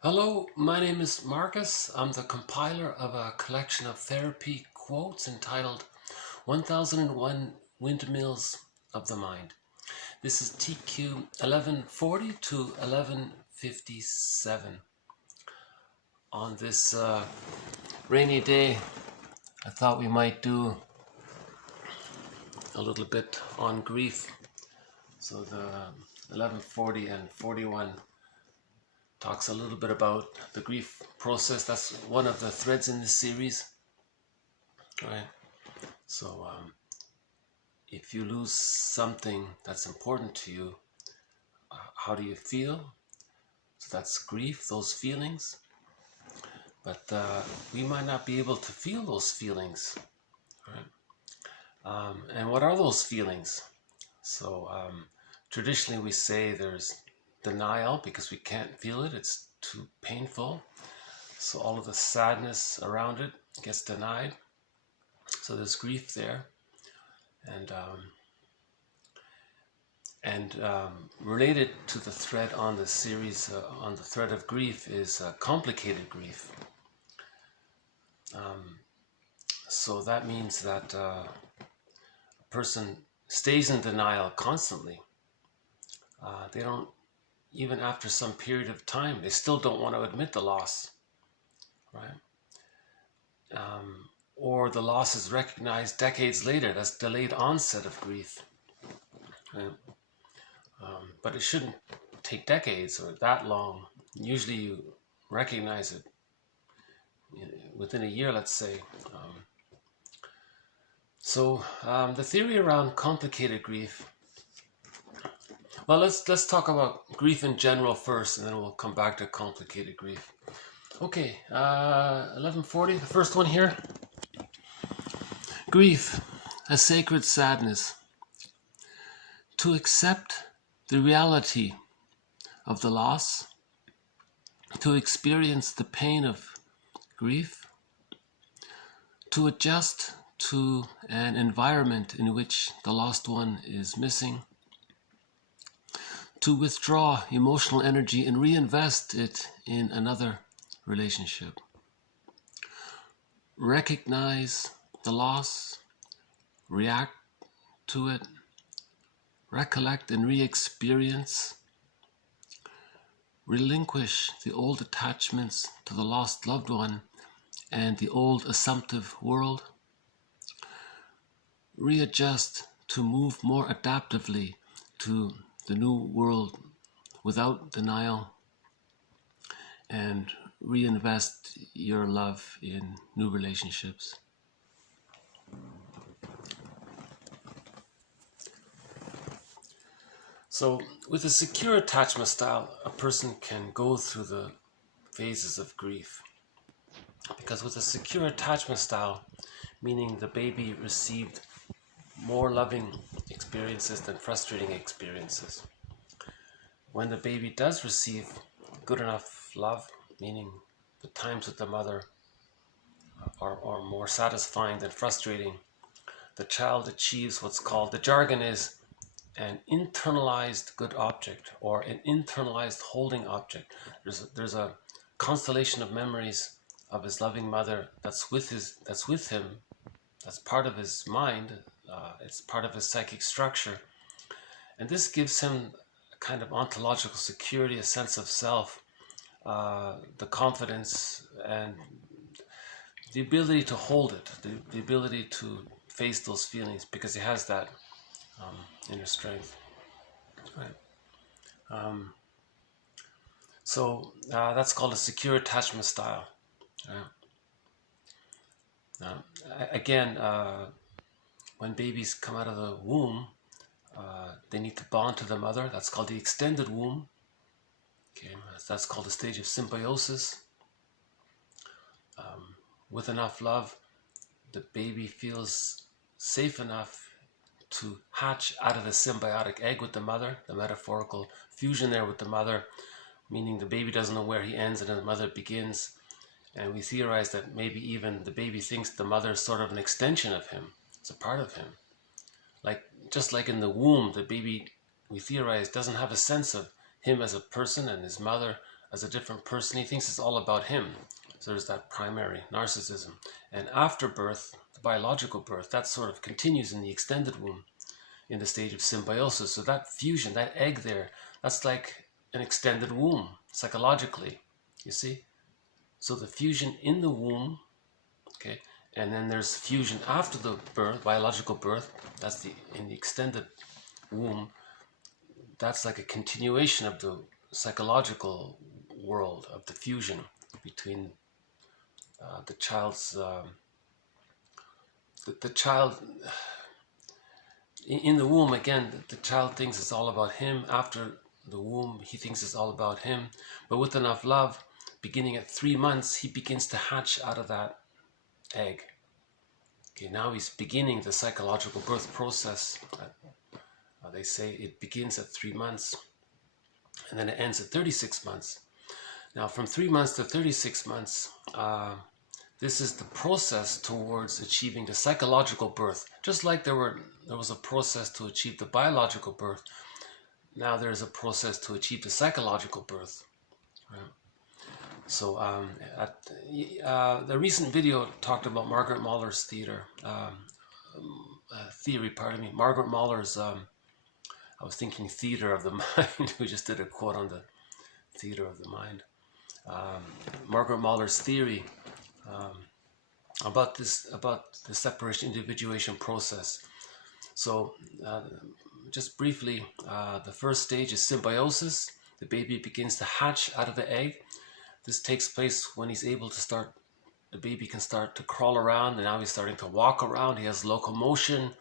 Hello, my name is Marcus. I'm the compiler of a collection of therapy quotes entitled 1001 Windmills of the Mind. This is TQ 1140 to 1157. On this rainy day, I thought we might do a little bit on grief. So the 1140 and 41 talks a little bit about the grief process. That's one of the threads in this series, right? So if you lose something that's important to you, how do you feel? So that's grief, those feelings. But we might not be able to feel those feelings, right? And what are those feelings? So traditionally we say there's denial because we can't feel it, it's too painful. So all of the sadness around it gets denied. So there's grief there. And related to the thread on the series, on the thread of grief, is complicated grief. So that means that a person stays in denial constantly. They don't, even after some period of time, they still don't want to admit the loss, right? Or the loss is recognized decades later. That's delayed onset of grief, right? But it shouldn't take decades or that long. Usually you recognize it within a year, let's say. So the theory around complicated grief. Well, let's talk about grief in general first, and then we'll come back to complicated grief. Okay, 1140, the first one here. Grief, a sacred sadness. To accept the reality of the loss, to experience the pain of grief, to adjust to an environment in which the lost one is missing, to withdraw emotional energy and reinvest it in another relationship. Recognize the loss, react to it, recollect and re-experience, relinquish the old attachments to the lost loved one and the old assumptive world, readjust to move more adaptively to the new world without denial, and reinvest your love in new relationships. So with a secure attachment style, a person can go through the phases of grief. Because with a secure attachment style, meaning the baby received more loving experiences than frustrating experiences. When the baby does receive good enough love, meaning the times with the mother are more satisfying than frustrating, the child achieves what's called, the jargon is, an internalized good object, or an internalized holding object. There's a constellation of memories of his loving mother that's with him, that's part of his mind, it's part of his psychic structure, and this gives him a kind of ontological security, a sense of self, the confidence and the ability to hold it, the ability to face those feelings, because he has that inner strength, right? So that's called a secure attachment style. Again, when babies come out of the womb, they need to bond to the mother. That's called the extended womb. Okay, that's called the stage of symbiosis. With enough love, the baby feels safe enough to hatch out of the symbiotic egg with the mother, the metaphorical fusion there with the mother, meaning the baby doesn't know where he ends and the mother begins. And we theorize that maybe even the baby thinks the mother is sort of an extension of him. It's a part of him. Just like in the womb, the baby, we theorize, doesn't have a sense of him as a person and his mother as a different person. He thinks it's all about him. So there's that primary narcissism. And after birth, the biological birth, that sort of continues in the extended womb in the stage of symbiosis. So that fusion, that egg there, that's like an extended womb psychologically, you see? So the fusion in the womb, okay, and then there's fusion after the birth, biological birth, that's in the extended womb. That's like a continuation of the psychological world of the fusion between the child's the child in the womb. Again, the child thinks it's all about him. After the womb, he thinks it's all about him. But with enough love, beginning at 3 months, he begins to hatch out of that egg. Okay, now he's beginning the psychological birth process. They say it begins at 3 months and then it ends at 36 months. Now, from 3 months to 36 months, this is the process towards achieving the psychological birth. Just like there was a process to achieve the biological birth, now there's a process to achieve the psychological birth. Right? So the recent video talked about Margaret Mahler's theory. Margaret Mahler's, I was thinking theater of the mind. We just did a quote on the theater of the mind. Margaret Mahler's theory about the separation individuation process. So just briefly, the first stage is symbiosis. The baby begins to hatch out of the egg. This takes place when he's able to start, the baby can start to crawl around, and now he's starting to walk around. He has locomotion.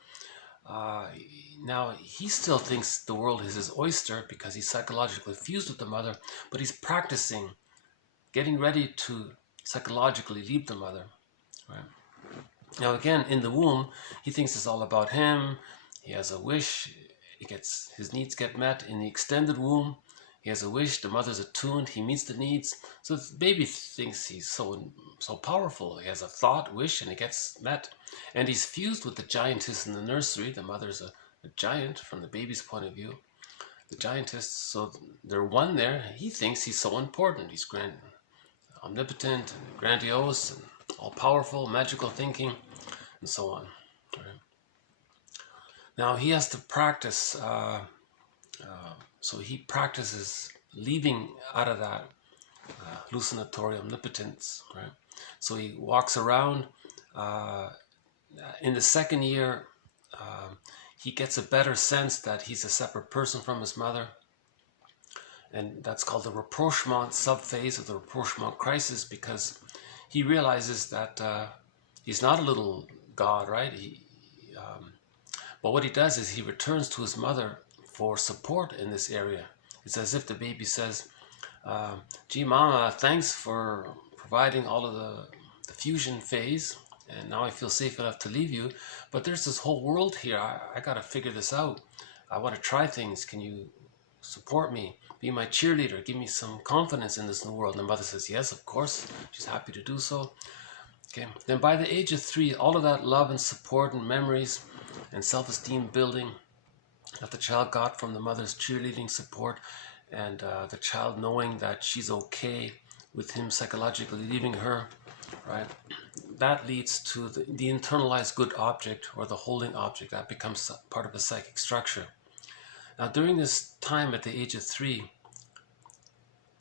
Now he still thinks the world is his oyster because he's psychologically fused with the mother, but he's practicing, getting ready to psychologically leave the mother. Right? Now again, in the womb, he thinks it's all about him. He has a wish. His needs get met. In the extended womb, he has a wish. The mother's attuned. He meets the needs. So the baby thinks he's so powerful. He has a thought, wish, and it gets met. And he's fused with the giantess in the nursery. The mother's a giant from the baby's point of view. The giantess. So they're one there. He thinks he's so important. He's omnipotent, grandiose, and all-powerful, magical thinking, and so on. Right? Now he has to practice. So he practices leaving out of that hallucinatory omnipotence. Right? So he walks around. In the second year, he gets a better sense that he's a separate person from his mother. And that's called the rapprochement subphase of the rapprochement crisis, because he realizes that he's not a little god, right? But what he does is he returns to his mother for support in this area. It's as if the baby says, gee, Mama, thanks for providing all of the fusion phase, and now I feel safe enough to leave you, but there's this whole world here. I got to figure this out. I want to try things. Can you support me? Be my cheerleader. Give me some confidence in this new world. And the mother says, yes, of course. She's happy to do so. Okay. Then by the age of 3, all of that love and support and memories and self-esteem building that the child got from the mother's cheerleading support, and the child knowing that she's okay with him psychologically leaving her, right? That leads to the internalized good object, or the holding object. That becomes part of a psychic structure. Now, during this time at the age of 3,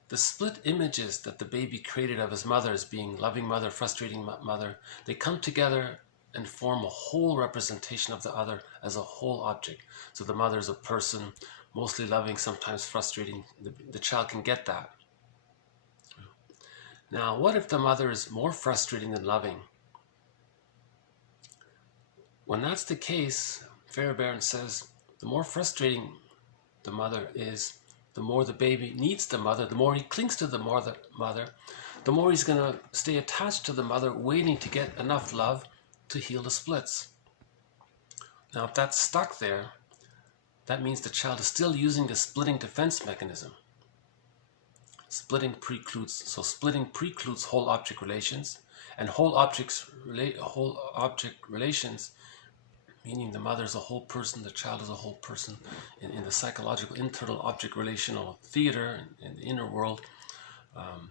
the split images that the baby created of his mother as being loving mother, frustrating mother, they come together and form a whole representation of the other as a whole object. So the mother is a person, mostly loving, sometimes frustrating. The child can get that. Now, what if the mother is more frustrating than loving? When that's the case, Fairbairn says, the more frustrating the mother is, the more the baby needs the mother, the more he clings to the mother, the more he's going to stay attached to the mother, waiting to get enough love to heal the splits. Now, if that's stuck there, that means the child is still using the splitting defense mechanism. Splitting precludes whole object relations, and whole object relations, meaning the mother is a whole person, the child is a whole person in the psychological internal object relational theater in the inner world. Um,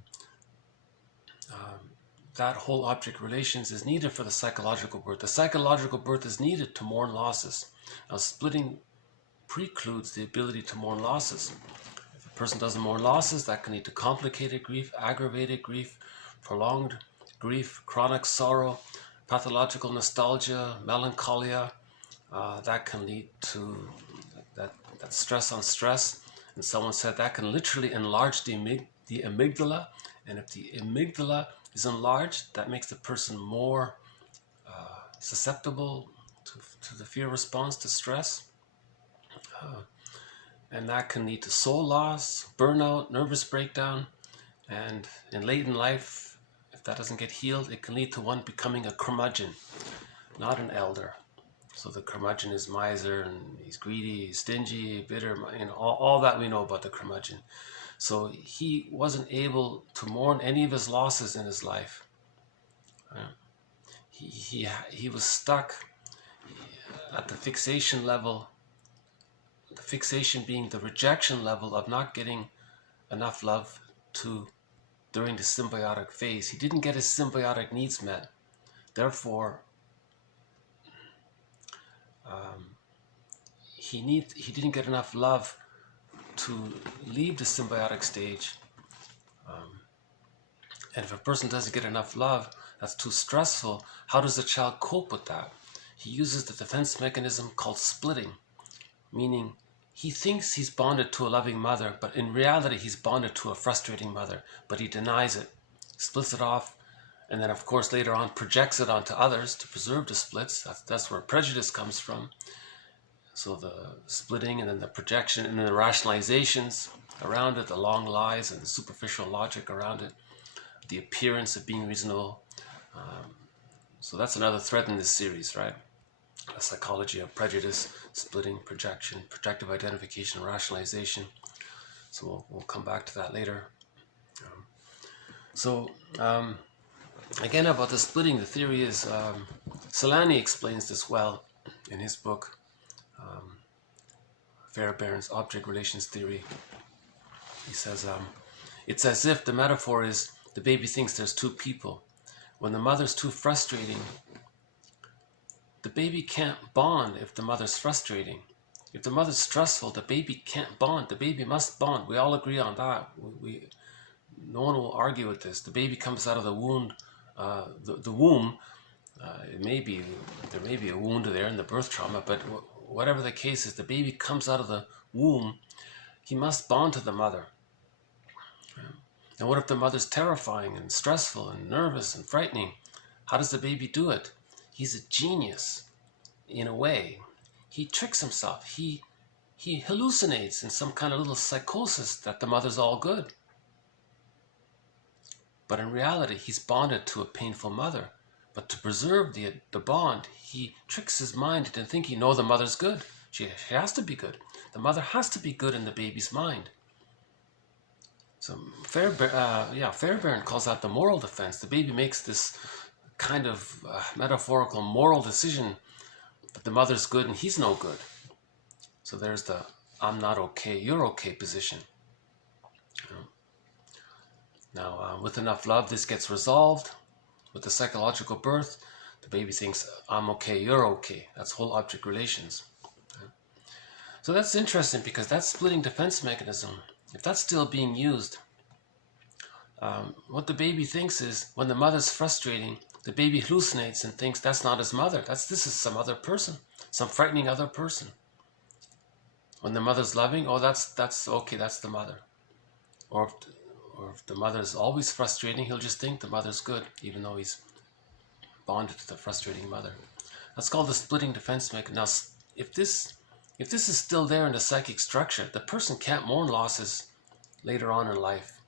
that whole object relations is needed for the psychological birth. The psychological birth is needed to mourn losses. Now, splitting precludes the ability to mourn losses. If a person doesn't mourn losses, that can lead to complicated grief, aggravated grief, prolonged grief, chronic sorrow, pathological nostalgia, melancholia. That can lead to that stress on stress. And someone said that can literally enlarge the amygdala. And if the amygdala is enlarged, that makes the person more susceptible to the fear response to stress. And that can lead to soul loss, burnout, nervous breakdown. And late in life, if that doesn't get healed, it can lead to one becoming a curmudgeon, not an elder. So the curmudgeon is miser, and he's greedy, he's stingy, bitter, all that we know about the curmudgeon. So he wasn't able to mourn any of his losses in his life. He was stuck at the fixation level, the fixation being the rejection level of not getting enough love during the symbiotic phase. He didn't get his symbiotic needs met. Therefore, he didn't get enough love to leave the symbiotic stage. And if a person doesn't get enough love, that's too stressful. How does the child cope with that? He uses the defense mechanism called splitting, meaning he thinks he's bonded to a loving mother, but in reality he's bonded to a frustrating mother, but he denies it, splits it off, and then of course later on projects it onto others to preserve the splits. That's where prejudice comes from. So the splitting and then the projection and then the rationalizations around it, the long lies and the superficial logic around it, the appearance of being reasonable. So that's another thread in this series, right? The psychology of prejudice, splitting, projection, projective identification, rationalization. So we'll come back to that later. Again, about the splitting, the theory is, Solani explains this well in his book, Fairbairn's Object Relations Theory. He says, it's as if the metaphor is the baby thinks there's two people. When the mother's too frustrating, the baby can't bond if the mother's frustrating. If the mother's stressful, the baby can't bond. The baby must bond. We all agree on that. No one will argue with this. The baby comes out of the wound. The womb, there may be a wound there in the birth trauma, but whatever the case is, the baby comes out of the womb. He must bond to the mother. And what if the mother's terrifying and stressful and nervous and frightening? How does the baby do it? He's a genius, in a way. He tricks himself. He hallucinates in some kind of little psychosis that the mother's all good. But in reality, he's bonded to a painful mother. But to preserve the bond, he tricks his mind into thinking, no, the mother's good. She has to be good. The mother has to be good in the baby's mind. So Fairbairn calls that the moral defense. The baby makes this kind of metaphorical moral decision that the mother's good and he's no good. So there's the I'm not okay, you're okay position. Now, with enough love, this gets resolved. With the psychological birth, the baby thinks, I'm okay, you're okay. That's whole object relations. So that's interesting because that splitting defense mechanism, if that's still being used, what the baby thinks is when the mother's frustrating, the baby hallucinates and thinks that's not his mother. This is some other person, some frightening other person. When the mother's loving, oh, that's okay, that's the mother. Or if the mother's always frustrating, he'll just think the mother's good, even though he's bonded to the frustrating mother. That's called the splitting defense mechanism. Now, if this is still there in the psychic structure, the person can't mourn losses later on in life,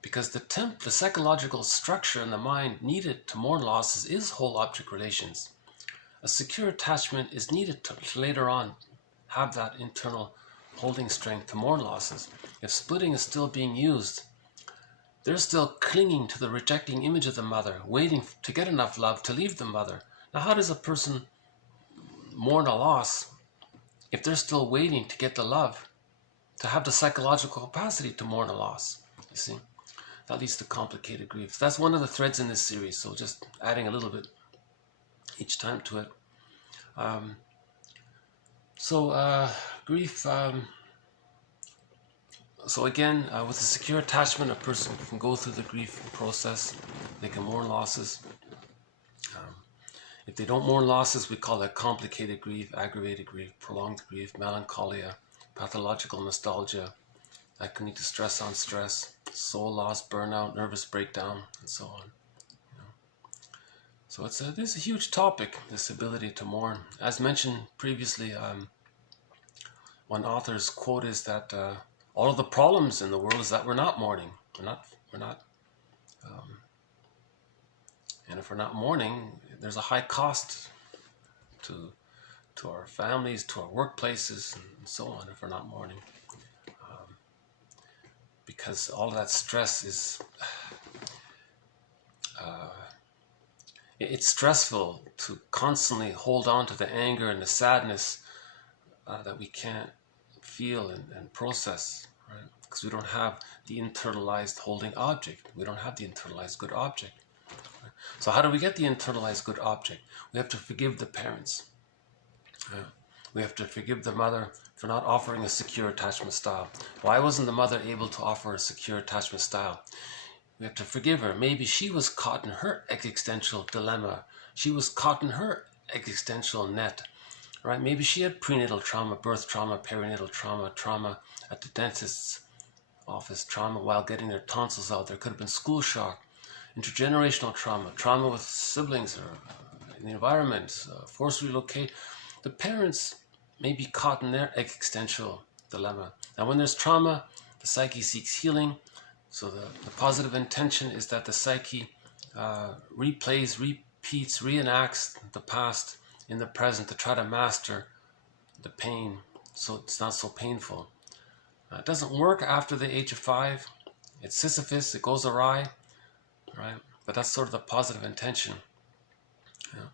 because the psychological structure in the mind needed to mourn losses is whole object relations. A secure attachment is needed to later on have that internal holding strength to mourn losses. If splitting is still being used, they're still clinging to the rejecting image of the mother, waiting to get enough love to leave the mother. Now, how does a person mourn a loss if they're still waiting to get the love, to have the psychological capacity to mourn a loss? You see? That leads to complicated grief. That's one of the threads in this series, so just adding a little bit each time to it. Grief. So again, with a secure attachment, a person can go through the grief process. They can mourn losses. If they don't mourn losses, we call that complicated grief, aggravated grief, prolonged grief, melancholia, pathological nostalgia. That can lead to stress on stress, soul loss, burnout, nervous breakdown, and so on. So this is a huge topic, this ability to mourn. As mentioned previously, one author's quote is that all of the problems in the world is that we're not mourning. And if we're not mourning, there's a high cost to our families, to our workplaces, and so on, if we're not mourning. Because all of that stress is, it's stressful to constantly hold on to the anger and the sadness that we can't feel and process, right? Because we don't have the internalized holding object. We don't have the internalized good object. Right? So how do we get the internalized good object? We have to forgive the parents. We have to forgive the mother for not offering a secure attachment style. Why wasn't the mother able to offer a secure attachment style? We have to forgive her. Maybe she was caught in her existential dilemma. She was caught in her existential net, right? Maybe she had prenatal trauma, birth trauma, perinatal trauma, trauma at the dentist's office, trauma while getting their tonsils out. There could have been school shock, intergenerational trauma, trauma with siblings or in the environment, forced relocate. The parents may be caught in their existential dilemma. Now, when there's trauma, the psyche seeks healing. So the positive intention is that the psyche replays, repeats, reenacts the past in the present to try to master the pain so it's not so painful. It doesn't work after the age of 5. It's Sisyphus, it goes awry, right? But that's sort of the positive intention. Yeah.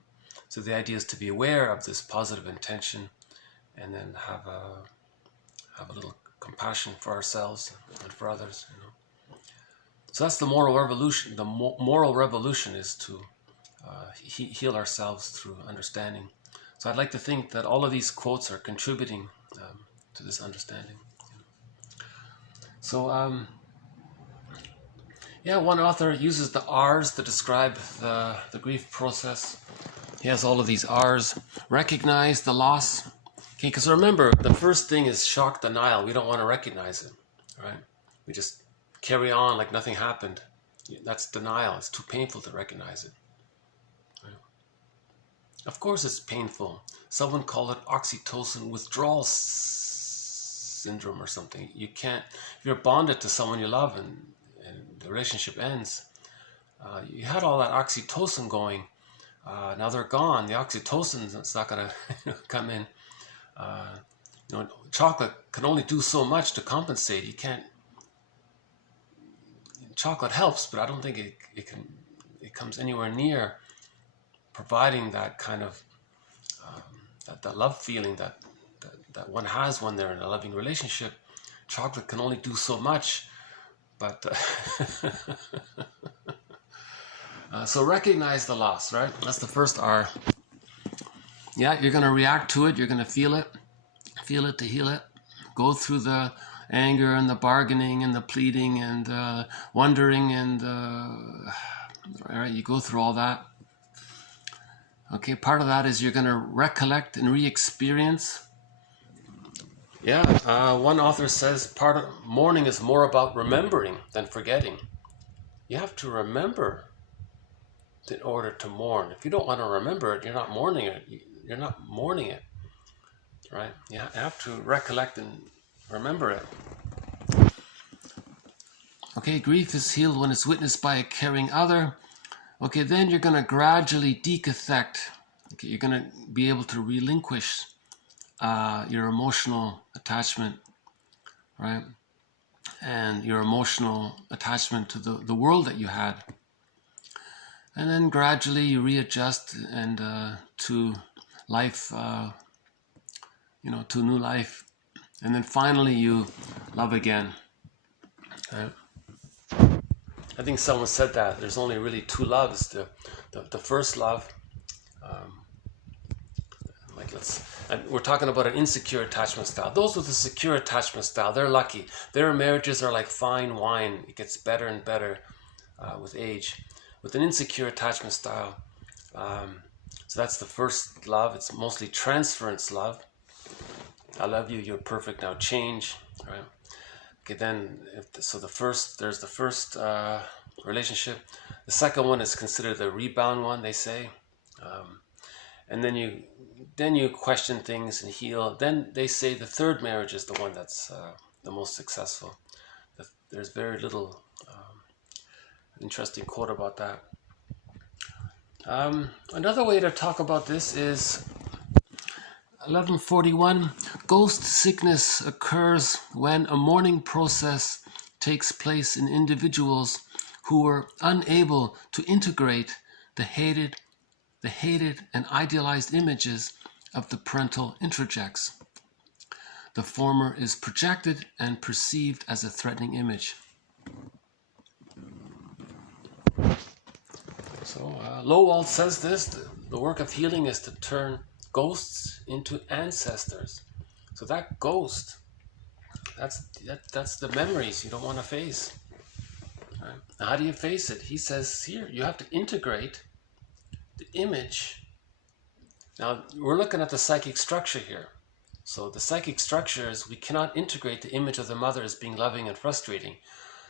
So the idea is to be aware of this positive intention and then have a little compassion for ourselves and for others, you know. So that's the moral revolution. The moral revolution is to heal ourselves through understanding. So I'd like to think that all of these quotes are contributing to this understanding. So, one author uses the R's to describe the grief process. He has all of these R's. Recognize the loss. Okay, because remember, the first thing is shock denial. We don't want to recognize it, right? We just carry on like nothing happened. That's denial. It's too painful to recognize it. Right? Of course it's painful. Someone called it oxytocin withdrawal syndrome or something. You can't, if you're bonded to someone you love and the relationship ends, you had all that oxytocin going. Now they're gone. The oxytocin is not going to come in. Chocolate can only do so much to compensate. You can't. Chocolate helps, but I don't think it comes anywhere near providing that kind of that love feeling that one has when they're in a loving relationship. Chocolate can only do so much, but so recognize the loss, right? That's the first R. Yeah, you're going to react to it. You're going to feel it to heal it. Go through the anger and the bargaining and the pleading and wondering and right, you go through all that. Okay, part of that is you're going to recollect and re-experience. Yeah, one author says part of mourning is more about remembering than forgetting. You have to remember in order to mourn. If you don't want to remember it, you're not mourning it. You're not mourning it, right? You have to recollect and remember it. Okay, grief is healed when it's witnessed by a caring other. Okay, then you're going to gradually decathect. Okay, you're going to be able to relinquish your emotional attachment, right? And your emotional attachment to the world that you had. And then gradually you readjust and to life, to new life. And then finally you love again. Right? I think someone said that there's only really two loves. The first love, and we're talking about an insecure attachment style. Those with a secure attachment style, they're lucky. Their marriages are like fine wine. It gets better and better with age. With an insecure attachment style, so that's the first love. It's mostly transference love. I love you, you're perfect, now change, right? Okay, then, there's the first relationship. The second one is considered the rebound one, they say. And then you question things and heal. Then they say the third marriage is the one that's the most successful. There's very little interesting quote about that. Another way to talk about this is 1141. Ghost sickness occurs when a mourning process takes place in individuals who were unable to integrate the hated and idealized images of the parental introjects. The former is projected and perceived as a threatening image. So Lowald says this: the work of healing is to turn ghosts into ancestors. So that ghost, that's the memories you don't want to face. Right? Now, how do you face it? He says here, you have to integrate the image. Now, we're looking at the psychic structure here. So the psychic structure is we cannot integrate the image of the mother as being loving and frustrating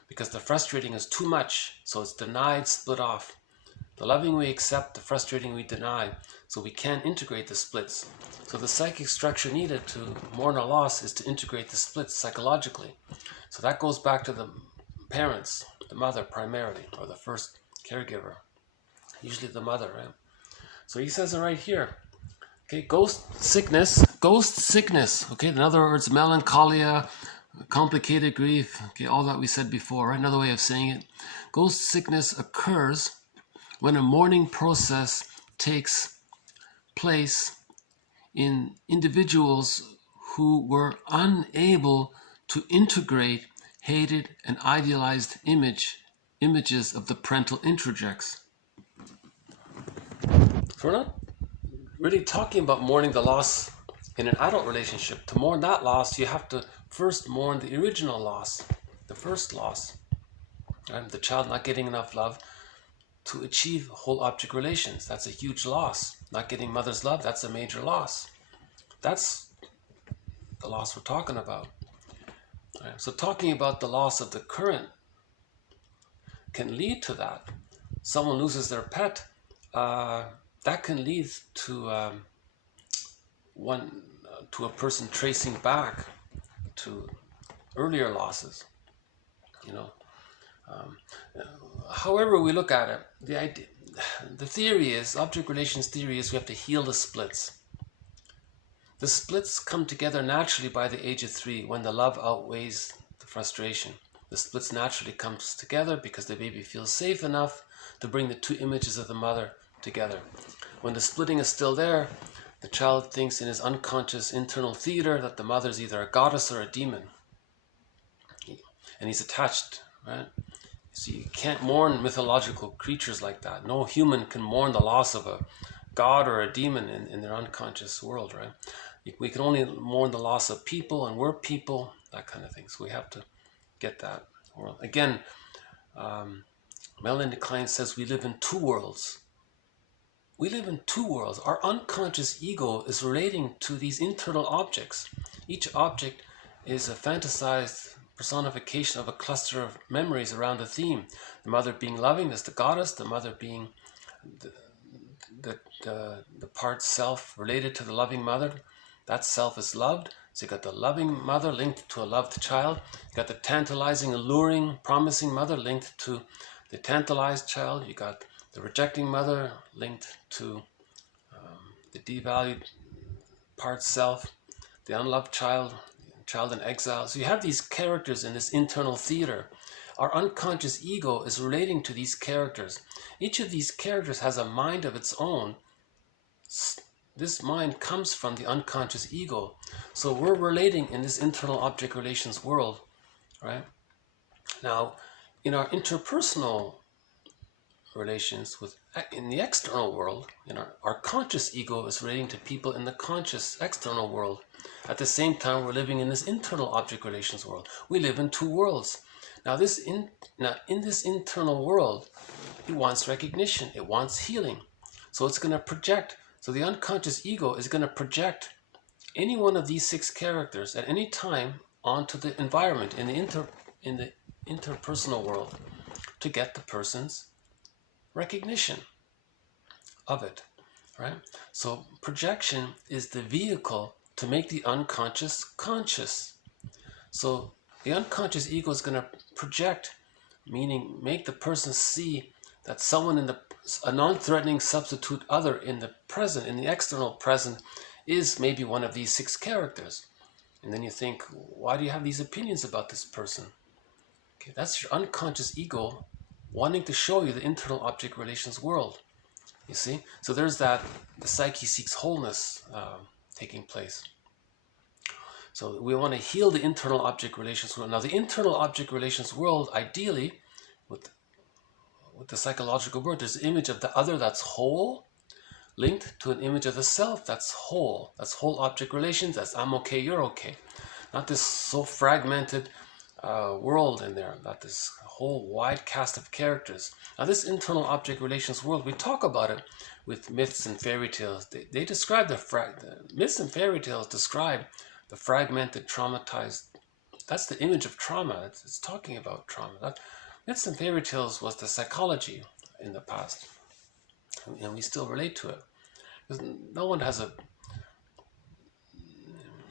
because the frustrating is too much. So it's denied, split off. The loving we accept, the frustrating we deny. So we can't integrate the splits. So the psychic structure needed to mourn a loss is to integrate the splits psychologically. So that goes back to the parents, the mother primarily, or the first caregiver. Usually the mother, right? So he says it right here. Okay, ghost sickness, okay, in other words, melancholia, complicated grief, okay, all that we said before, right? Another way of saying it. Ghost sickness occurs when a mourning process takes place in individuals who were unable to integrate hated and idealized images of the parental introjects. So we're not really talking about mourning the loss in an adult relationship. To mourn that loss, you have to first mourn the original loss, the first loss. Right? The child not getting enough love to achieve whole object relations. That's a huge loss. Not getting mother's love, that's a major loss. That's the loss we're talking about. Right? So talking about the loss of the current can lead to that. Someone loses their pet, that can lead to a person tracing back to earlier losses. You know, however we look at it, the theory is, object relations theory is, we have to heal the splits. The splits come together naturally by the age of 3 when the love outweighs the frustration. The splits naturally comes together because the baby feels safe enough to bring the two images of the mother together. When the splitting is still there, the child thinks in his unconscious internal theater that the mother is either a goddess or a demon. And he's attached, right? So you can't mourn mythological creatures like that. No human can mourn the loss of a god or a demon in their unconscious world, right? We can only mourn the loss of people, and we're people, that kind of thing. So we have to get that world. Again, Melanie Klein says we live in two worlds. We live in two worlds. Our unconscious ego is relating to these internal objects. Each object is a fantasized personification of a cluster of memories around a theme. The mother being loving, that's the goddess. The mother being the part self related to the loving mother. That self is loved. So you got the loving mother linked to a loved child. You got the tantalizing, alluring, promising mother linked to the tantalized child. You got the rejecting mother linked to the devalued part self, the unloved child, child in exile. So you have these characters in this internal theater. Our unconscious ego is relating to these characters. Each of these characters has a mind of its own. This mind comes from the unconscious ego. So we're relating in this internal object relations world, right? Now, in our interpersonal relations in the external world, our conscious ego is relating to people in the conscious external world. At the same time, we're living in this internal object relations world. We live in two worlds. Now, in this internal world, it wants recognition. It wants healing. So it's going to project. So the unconscious ego is going to project any one of these 6 characters at any time onto the environment in the interpersonal world to get the person's recognition of it, right? So projection is the vehicle to make the unconscious conscious. So the unconscious ego is going to project, meaning make the person see that someone a non-threatening substitute other in the present, in the external present, is maybe one of these 6 characters. And then you think, why do you have these opinions about this person? Okay, that's your unconscious ego wanting to show you the internal object relations world. You see? So there's that, the psyche seeks wholeness taking place. So we want to heal the internal object relations world. Now the internal object relations world, ideally, with the psychological birth, there's an image of the other that's whole, linked to an image of the self that's whole. That's whole object relations. That's I'm okay, you're okay. Not this so fragmented world in there, not this whole wide cast of characters. Now this internal object relations world, we talk about it with myths and fairy tales. They describe the myths and fairy tales describe the fragmented, traumatized. That's the image of trauma. It's talking about trauma. Myths and fairy tales was the psychology in the past, and we still relate to it. Because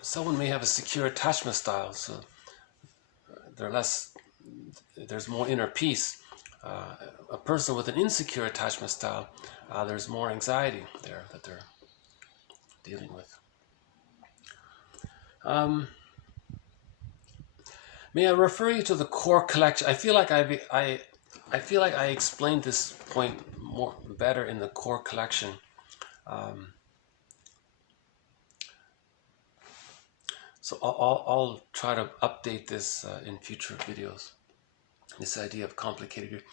someone may have a secure attachment style, so there's more inner peace. A person with an insecure attachment style, there's more anxiety there that they're dealing with. May I refer you to the core collection? I feel like I explained this point better in the core collection. So I'll try to update this in future videos. This idea of complicated.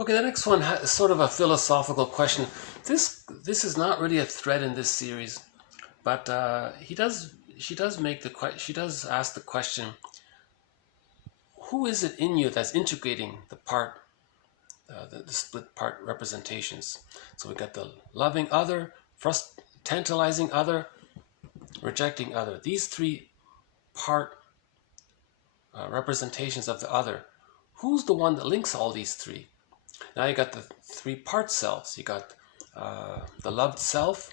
Okay, the next one is sort of a philosophical question. This is not really a thread in this series, but she does ask the question: who is it in you that's integrating the split part representations? So we got the loving other, tantalizing other, rejecting other. These 3 part representations of the other. Who's the one that links all these 3? Now you got the 3 part selves. You got the loved self,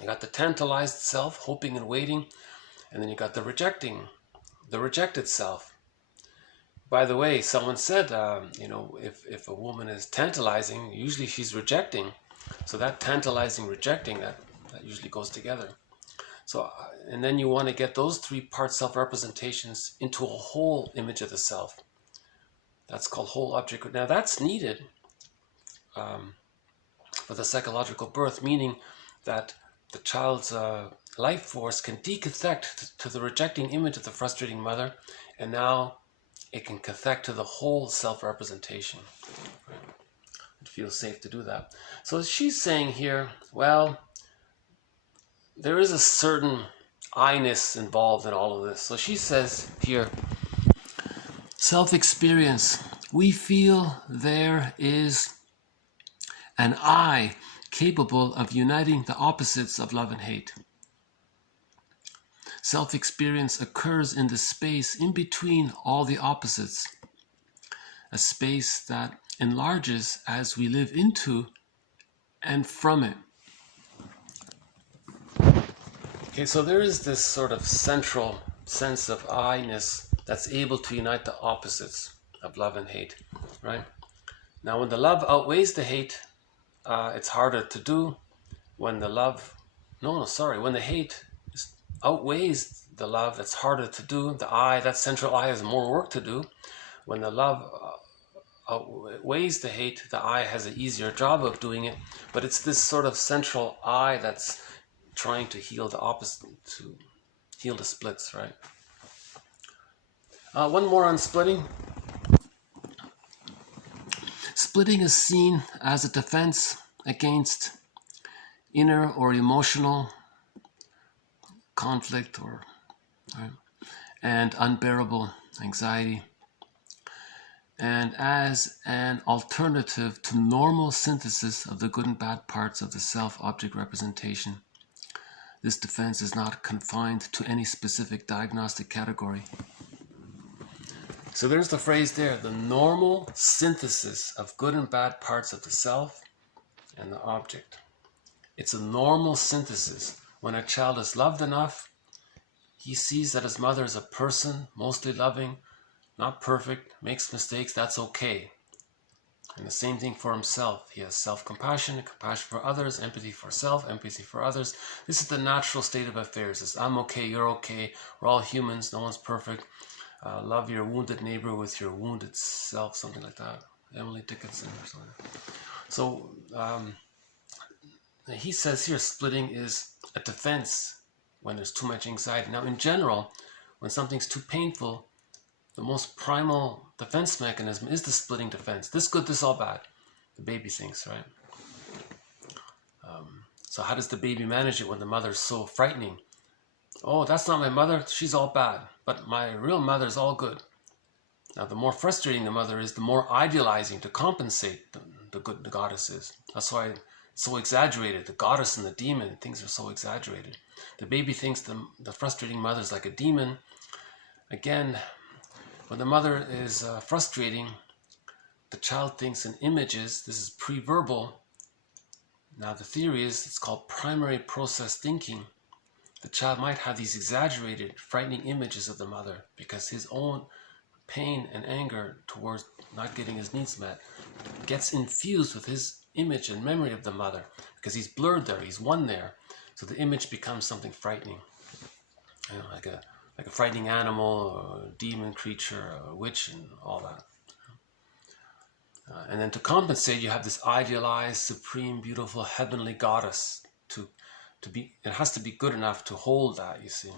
you got the tantalized self, hoping and waiting, and then you got the rejected self. By the way, someone said, if a woman is tantalizing, usually she's rejecting. So that tantalizing, rejecting, that usually goes together. So, and then you want to get those 3 part self-representations into a whole image of the self. That's called whole object. Now that's needed for the psychological birth, meaning that the child's life force can decathect to the rejecting image of the frustrating mother, and now it can cathect to the whole self-representation. It feels safe to do that. So she's saying here, well, there is a certain I-ness involved in all of this. So she says here, self-experience. We feel there is an I capable of uniting the opposites of love and hate. Self-experience occurs in the space in between all the opposites, a space that enlarges as we live into and from it. Okay, so there is this sort of central sense of I-ness that's able to unite the opposites of love and hate, right? Now, when the love outweighs the hate, it's harder to do. When the when the hate outweighs the love, it's harder to do. The I, that central I, has more work to do. When the love outweighs the hate, the I has an easier job of doing it. But it's this sort of central I that's trying to heal the opposite, to heal the splits, right? One more on splitting. splitting is seen as a defense against inner or emotional conflict and unbearable anxiety, and as an alternative to normal synthesis of the good and bad parts of the self-object representation. This defense is not confined to any specific diagnostic category. So there's the phrase there, the normal synthesis of good and bad parts of the self and the object. It's a normal synthesis. When a child is loved enough, he sees that his mother is a person, mostly loving, not perfect, makes mistakes, that's okay. And the same thing for himself. He has self-compassion, compassion for others, empathy for self, empathy for others. This is the natural state of affairs. It's I'm okay, you're okay, we're all humans, no one's perfect. Love your wounded neighbor with your wounded self, something like that. Emily Dickinson or something. So he says here splitting is a defense when there's too much anxiety. Now in general, when something's too painful, the most primal defense mechanism is the splitting defense. This good, this all bad. The baby thinks, right? So how does the baby manage it when the mother's so frightening? Oh, that's not my mother, she's all bad. But my real mother's all good. Now the more frustrating the mother is, the more idealizing to compensate the goddess is. That's why it's so exaggerated. The goddess and the demon, things are so exaggerated. The baby thinks the frustrating mother's like a demon. Again, when the mother is frustrating, the child thinks in images. This is pre-verbal. Now the theory is it's called primary process thinking. The child might have these exaggerated, frightening images of the mother because his own pain and anger towards not getting his needs met gets infused with his image and memory of the mother because he's blurred there, he's one there. So the image becomes something frightening, like a frightening animal, or a demon creature, or a witch, and all that. And then to compensate, you have this idealized, supreme, beautiful, heavenly goddess to be. It has to be good enough to hold that, you see.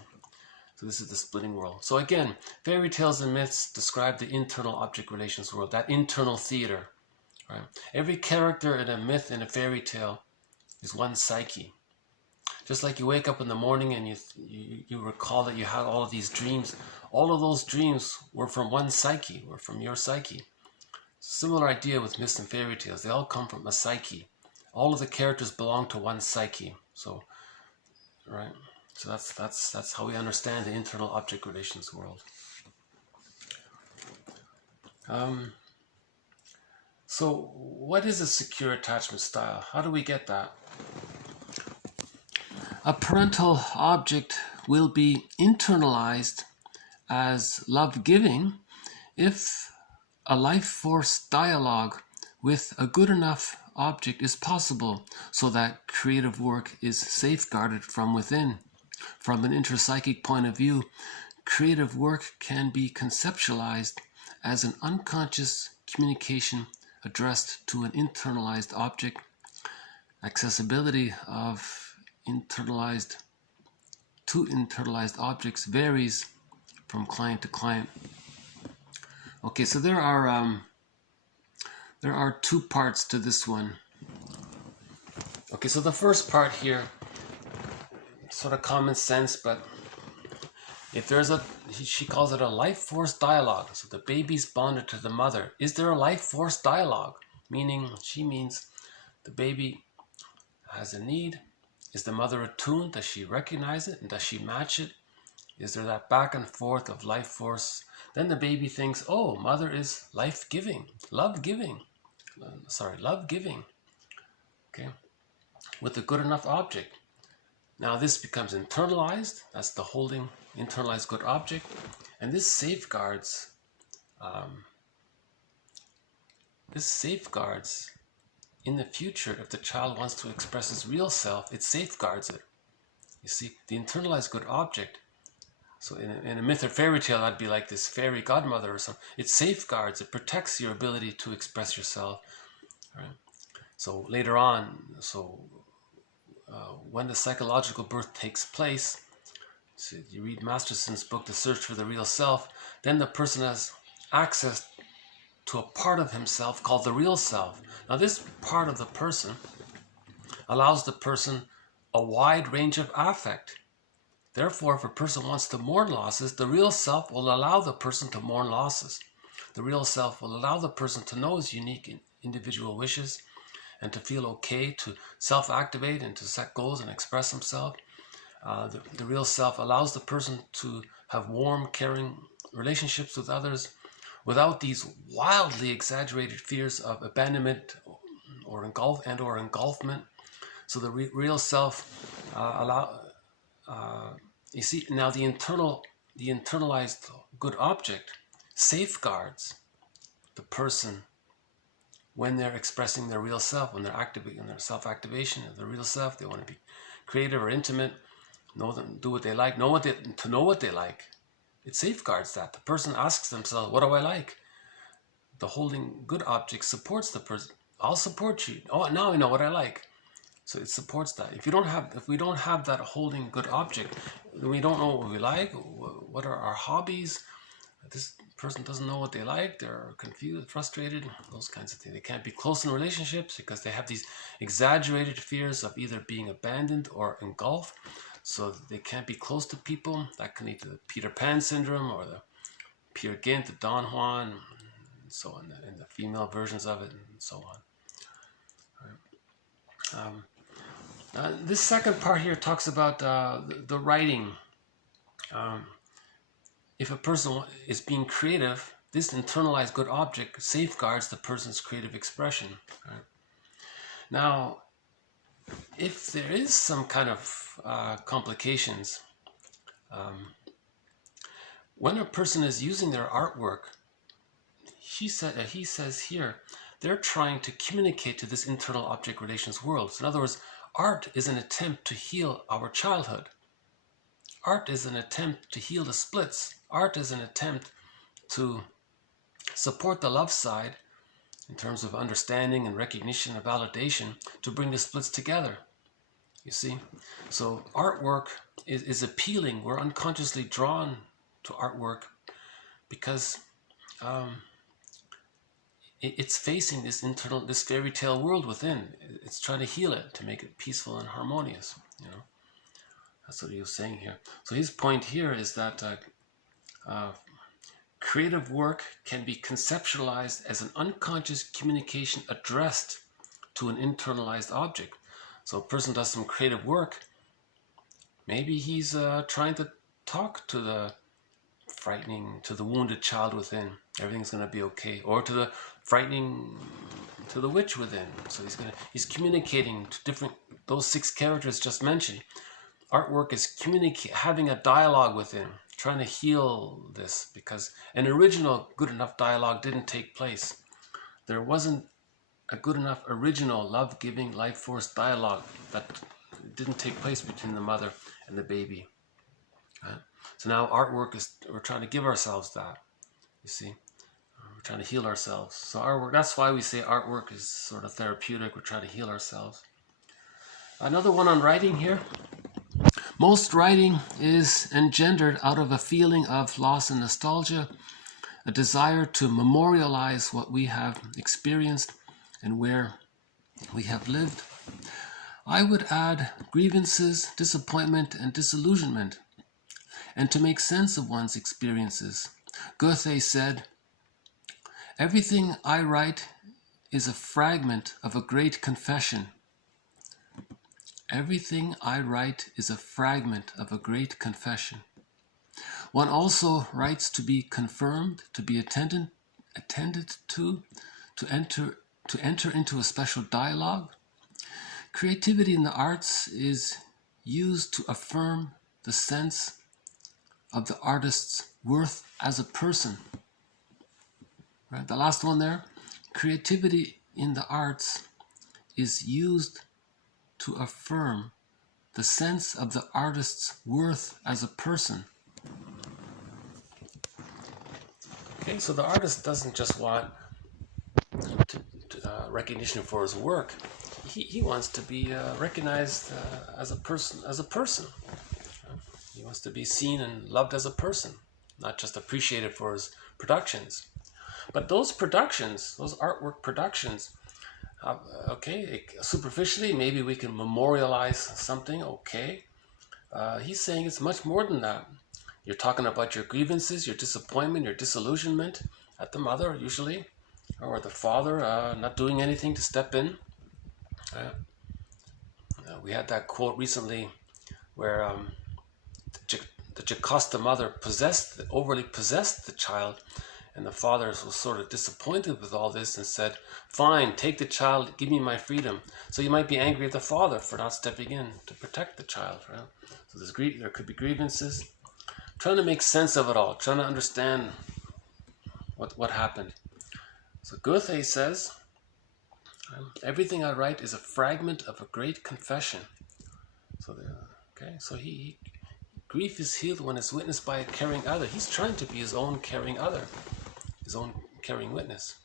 So this is the splitting world. So again, fairy tales and myths describe the internal object relations world, that internal theater. Right? Every character in a myth and a fairy tale is one psyche. Just like you wake up in the morning and you recall that you had all of these dreams. All of those dreams were from one psyche, were from your psyche. Similar idea with myths and fairy tales. They all come from a psyche. All of the characters belong to one psyche. So, right. So that's how we understand the internal object relations world. So what is a secure attachment style? How do we get that? A parental object will be internalized as love-giving if a life force dialogue with a good enough object is possible so that creative work is safeguarded from within. From an intrapsychic point of view, creative work can be conceptualized as an unconscious communication addressed to an internalized object. Accessibility of internalized objects varies from client to client. Okay, so there are two parts to this one. Okay, so the first part here, sort of common sense, but if there's she calls it a life force dialogue. So the baby's bonded to the mother. Is there a life force dialogue? Meaning, she means the baby has a need. Is the mother attuned? Does she recognize it? And does she match it? Is there that back and forth of life force? Then the baby thinks, oh, mother is life-giving, love-giving. Love-giving. Okay, with a good enough object. Now this becomes internalized. That's the holding internalized good object. And this safeguards in the future, if the child wants to express his real self, it safeguards it. You see, the internalized good object. So in a myth or fairy tale, that'd be like this fairy godmother or something. It safeguards, it protects your ability to express yourself. Right? So later on, when the psychological birth takes place, so you read Masterson's book, The Search for the Real Self, then the person has access to a part of himself called the real self. Now this part of the person allows the person a wide range of affect. Therefore, if a person wants to mourn losses, the real self will allow the person to mourn losses. The real self will allow the person to know his unique individual wishes and to feel okay to self-activate and to set goals and express himself. The real self allows the person to have warm, caring relationships with others without these wildly exaggerated fears of abandonment or engulfment. So the real self you see, now the internalized good object safeguards the person when they're expressing their real self, when they're activating their self-activation of the real self. They want to be creative or intimate, do what they like, know what they like. It safeguards that. The person asks themselves, what do I like? The holding good object supports the person. I'll support you. Oh, now I know what I like. So it supports that. If we don't have that holding good object, then we don't know what we like, what are our hobbies. This person doesn't know what they like, they're confused, frustrated, those kinds of things. They can't be close in relationships because they have these exaggerated fears of either being abandoned or engulfed. So they can't be close to people. That can lead to the Peter Pan syndrome or the Peer Gynt, the Don Juan, and so on, and the female versions of it, and so on. This second part here talks about the writing. If a person is being creative, this internalized good object safeguards the person's creative expression. Right? Now, if there is some kind of complications, when a person is using their artwork, he says here, they're trying to communicate to this internal object relations world. So in other words, art is an attempt to heal our childhood. Art is an attempt to heal the splits. Art is an attempt to support the love side in terms of understanding and recognition and validation to bring the splits together. You see? So artwork is appealing. We're unconsciously drawn to artwork because it's facing this fairy tale world within. It's trying to heal it, to make it peaceful and harmonious. You know, that's what he was saying here. So his point here is that creative work can be conceptualized as an unconscious communication addressed to an internalized object. So a person does some creative work. Maybe he's trying to talk to the wounded child within. Everything's going to be okay. Or to the witch within. So he's communicating to those 6 characters just mentioned. Artwork is having a dialogue within, trying to heal this, because an original good enough dialogue didn't take place. There wasn't a good enough original love-giving, life force dialogue that didn't take place between the mother and the baby. Right? So now artwork we're trying to give ourselves that, you see. We're trying to heal ourselves. So artwork, that's why we say artwork is sort of therapeutic. We're trying to heal ourselves. Another one on writing here. Most writing is engendered out of a feeling of loss and nostalgia, a desire to memorialize what we have experienced and where we have lived. I would add grievances, disappointment, and disillusionment, and to make sense of one's experiences. Goethe said, "Everything I write is a fragment of a great confession." Everything I write is a fragment of a great confession. One also writes to be confirmed, to be attended to enter into a special dialogue. Creativity in the arts is used to affirm the sense of the artist's worth as a person. Right? The last one there. Creativity in the arts is used to affirm the sense of the artist's worth as a person. Okay, so the artist doesn't just want recognition for his work. He wants to be recognized as a person. He wants to be seen and loved as a person, not just appreciated for his productions. But those productions, those artwork productions, okay, superficially, maybe we can memorialize something, okay. He's saying it's much more than that. You're talking about your grievances, your disappointment, your disillusionment at the mother, usually, or the father not doing anything to step in. We had that quote recently where the Jocasta mother overly possessed the child, and the father was sort of disappointed with all this and said, fine, take the child, give me my freedom. So you might be angry at the father for not stepping in to protect the child, right? So there could be grievances. Trying to make sense of it all, trying to understand what happened. So Goethe says, everything I write is a fragment of a great confession. So grief is healed when it's witnessed by a caring other. He's trying to be his own caring other, his own caring witness.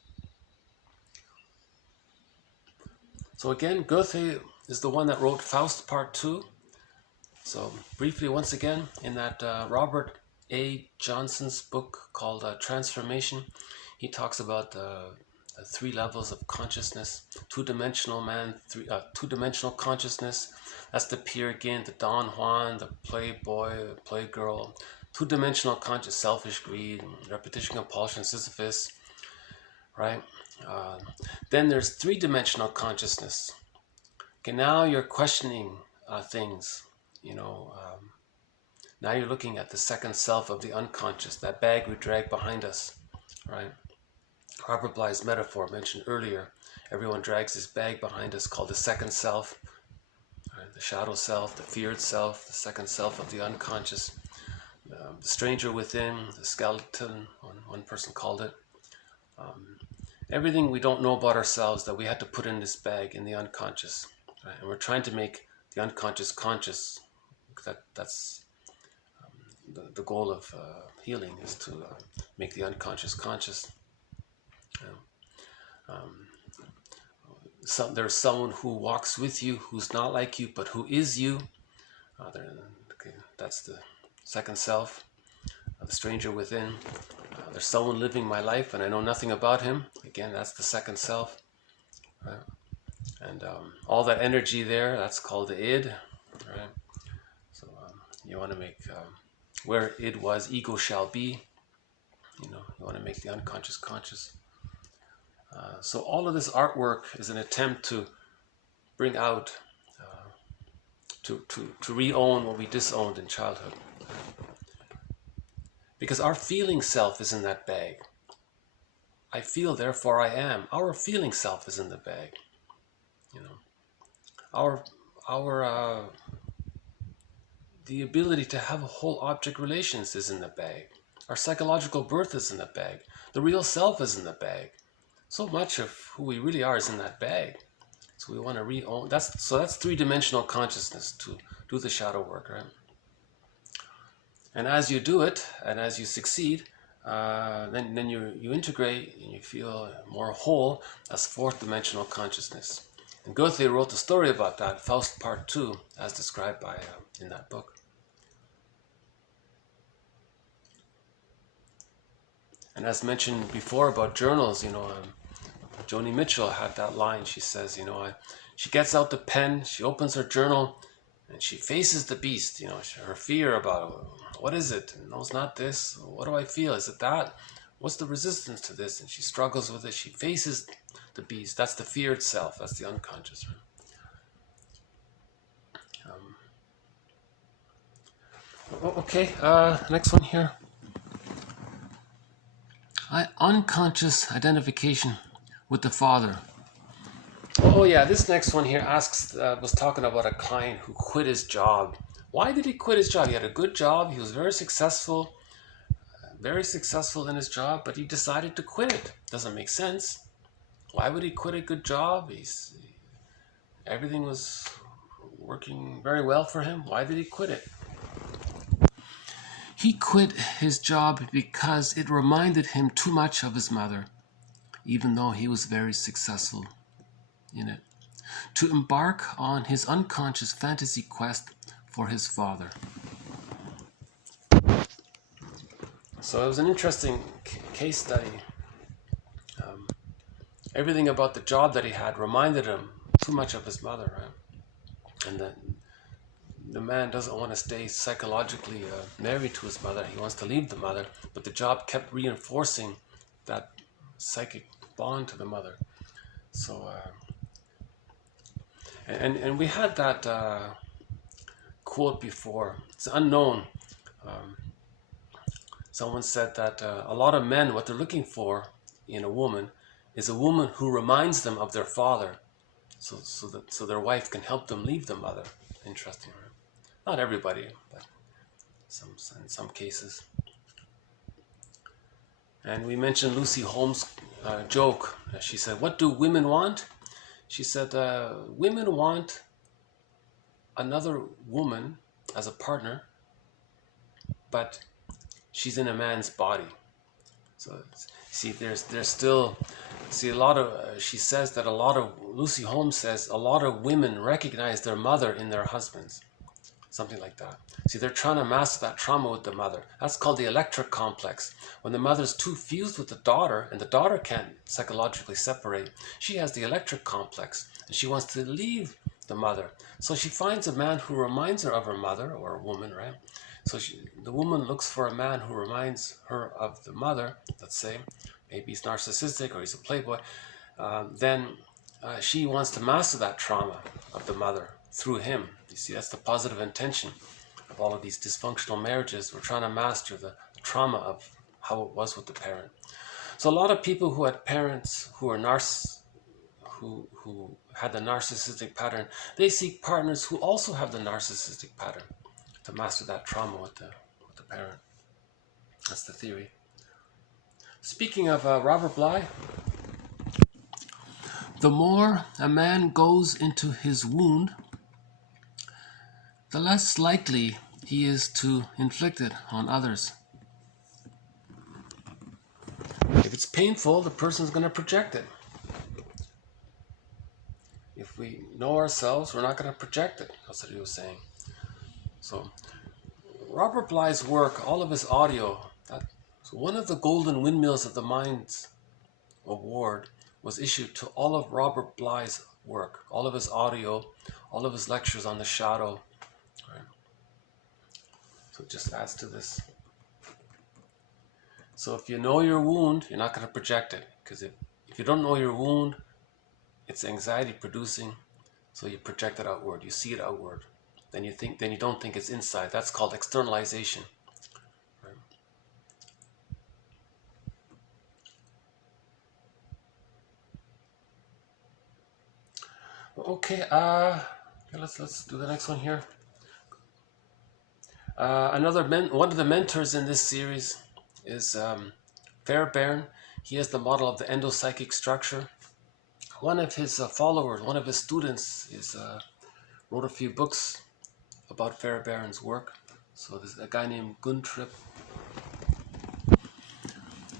So again, Goethe is the one that wrote Faust Part 2. So briefly, once again, in that Robert A. Johnson's book called Transformation, he talks about the 3 levels of consciousness: two-dimensional man, two-dimensional consciousness. That's the Peer Gynt, the Don Juan, the Playboy, the Playgirl. Two-dimensional conscious, selfish greed, repetition, compulsion, Sisyphus, right? Then there's 3-dimensional consciousness. Okay, now you're questioning things. Now you're looking at the second self of the unconscious, that bag we drag behind us, right? Robert Bly's metaphor mentioned earlier, everyone drags this bag behind us called the second self, right? The shadow self, the feared self, the second self of the unconscious, the stranger within, the skeleton, one person called it. Everything we don't know about ourselves that we had to put in this bag in the unconscious, right? And we're trying to make the unconscious conscious. That's the goal of healing, is to make the unconscious conscious. There's someone who walks with you who's not like you, but who is you. That's the second self, the stranger within. There's someone living my life and I know nothing about him. Again, that's the second self. Right? And all that energy there, that's called the id. Right? So you want to make where id was, ego shall be. You want to make the unconscious conscious. So all of this artwork is an attempt to bring out, to re-own what we disowned in childhood. Because our feeling self is in that bag. I feel, therefore I am. Our feeling self is in the bag. The ability to have whole object relations is in the bag. Our psychological birth is in the bag. The real self is in the bag. So much of who we really are is in that bag. So we want to re-own. That's 3-dimensional consciousness, to do the shadow work, right? And as you do it, and as you succeed, then you integrate and you feel more whole as 4th-dimensional consciousness. And Goethe wrote the story about that, Faust Part 2, as described by in that book. And as mentioned before about journals, Joni Mitchell had that line. She says, she gets out the pen, she opens her journal, and she faces the beast, her fear about, what is it? No, it's not this. What do I feel? Is it that? What's the resistance to this? And she struggles with it. She faces the beast. That's the feared self. That's the unconscious. Okay, next one here. Unconscious identification with the father. Oh yeah, this next one here was talking about a client who quit his job. Why did he quit his job? He had a good job. He was very successful in his job, but he decided to quit it. Doesn't make sense. Why would he quit a good job? Everything was working very well for him. Why did he quit it? He quit his job because it reminded him too much of his mother, even though he was very successful in it, to embark on his unconscious fantasy quest for his father. So it was an interesting case study. everything about the job that he had reminded him too much of his mother, right? And the man doesn't want to stay psychologically married to his mother. He wants to leave the mother, but the job kept reinforcing that psychic bond to the mother. So, and we had that quote before. It's unknown. Someone said that a lot of men, what they're looking for in a woman is a woman who reminds them of their father, so their wife can help them leave the mother. Interesting, right? Not everybody, but in some cases. And we mentioned Lucy Holmes' joke. She said, "What do women want?" She said, "Women want another woman as a partner, but she's in a man's body." So see, there's still, see, a lot of, she says that Lucy Holmes says a lot of women recognize their mother in their husbands. Something like that. See, they're trying to master that trauma with the mother. That's called the electric complex. When the mother's too fused with the daughter and the daughter can't psychologically separate, she has the electric complex and she wants to leave the mother. So she finds a man who reminds her of her mother, or a woman, right? So the woman looks for a man who reminds her of the mother, let's say. Maybe he's narcissistic or he's a playboy. Then she wants to master that trauma of the mother through him. You see, that's the positive intention of all of these dysfunctional marriages. We're trying to master the trauma of how it was with the parent. So a lot of people who had parents who were who had the narcissistic pattern, they seek partners who also have the narcissistic pattern to master that trauma with the parent. That's the theory. Speaking of Robert Bly, the more a man goes into his wound, the less likely he is to inflict it on others. If it's painful, the person's going to project it. If we know ourselves, we're not going to project it. That's what he was saying. So, Robert Bly's work, all of his audio, so one of the golden windmills of the Minds Award was issued to all of Robert Bly's work, all of his audio, all of his lectures on the shadow. Right? So it just adds to this. So if you know your wound, you're not going to project it, because if you don't know your wound, it's anxiety producing, so you project it outward, you see it outward. Then you don't think it's inside. That's called externalization. Right? Okay, let's do the next one here. One of the mentors in this series is Fairbairn. He is the model of the endopsychic structure. One of his followers, one of his students, wrote a few books about Fairbairn's work. So there's a guy named Guntrip.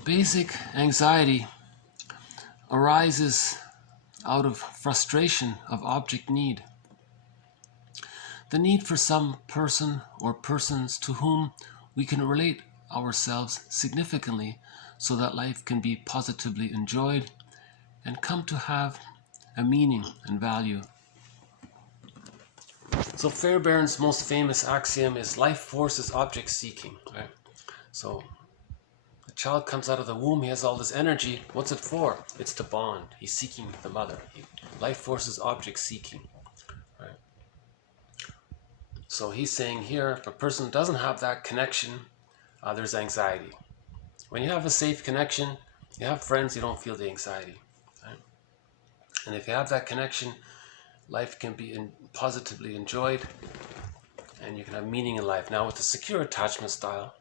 Basic anxiety arises out of frustration of object need. The need for some person or persons to whom we can relate ourselves significantly so that life can be positively enjoyed and come to have a meaning and value. So Fairbairn's most famous axiom is life force is object seeking. Right? So the child comes out of the womb, he has all this energy. What's it for? It's to bond. He's seeking the mother. Life force is object seeking. Right? So he's saying here, if a person doesn't have that connection, there's anxiety. When you have a safe connection, you have friends, you don't feel the anxiety. Right? And if you have that connection, life can be positively enjoyed and you can have meaning in life. Now with the secure attachment style,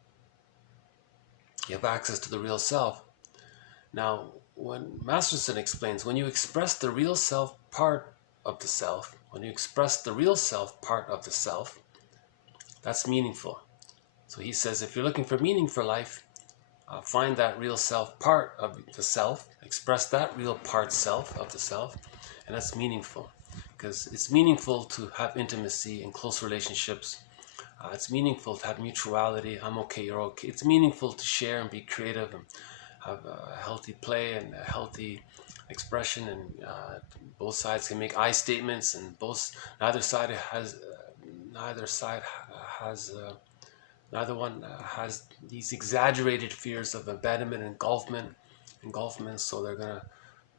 you have access to the real self. Now, when Masterson explains, when you express the real self part of the self, when you express the real self part of the self, that's meaningful. So he says, if you're looking for meaning for life, find that real self part of the self, express that real part self of the self, and that's meaningful. Because it's meaningful to have intimacy and close relationships. It's meaningful to have mutuality. I'm okay, you're okay. It's meaningful to share and be creative and have a healthy play and a healthy expression, and both sides can make I statements, and neither side has neither one has these exaggerated fears of abandonment and engulfment, so they're going to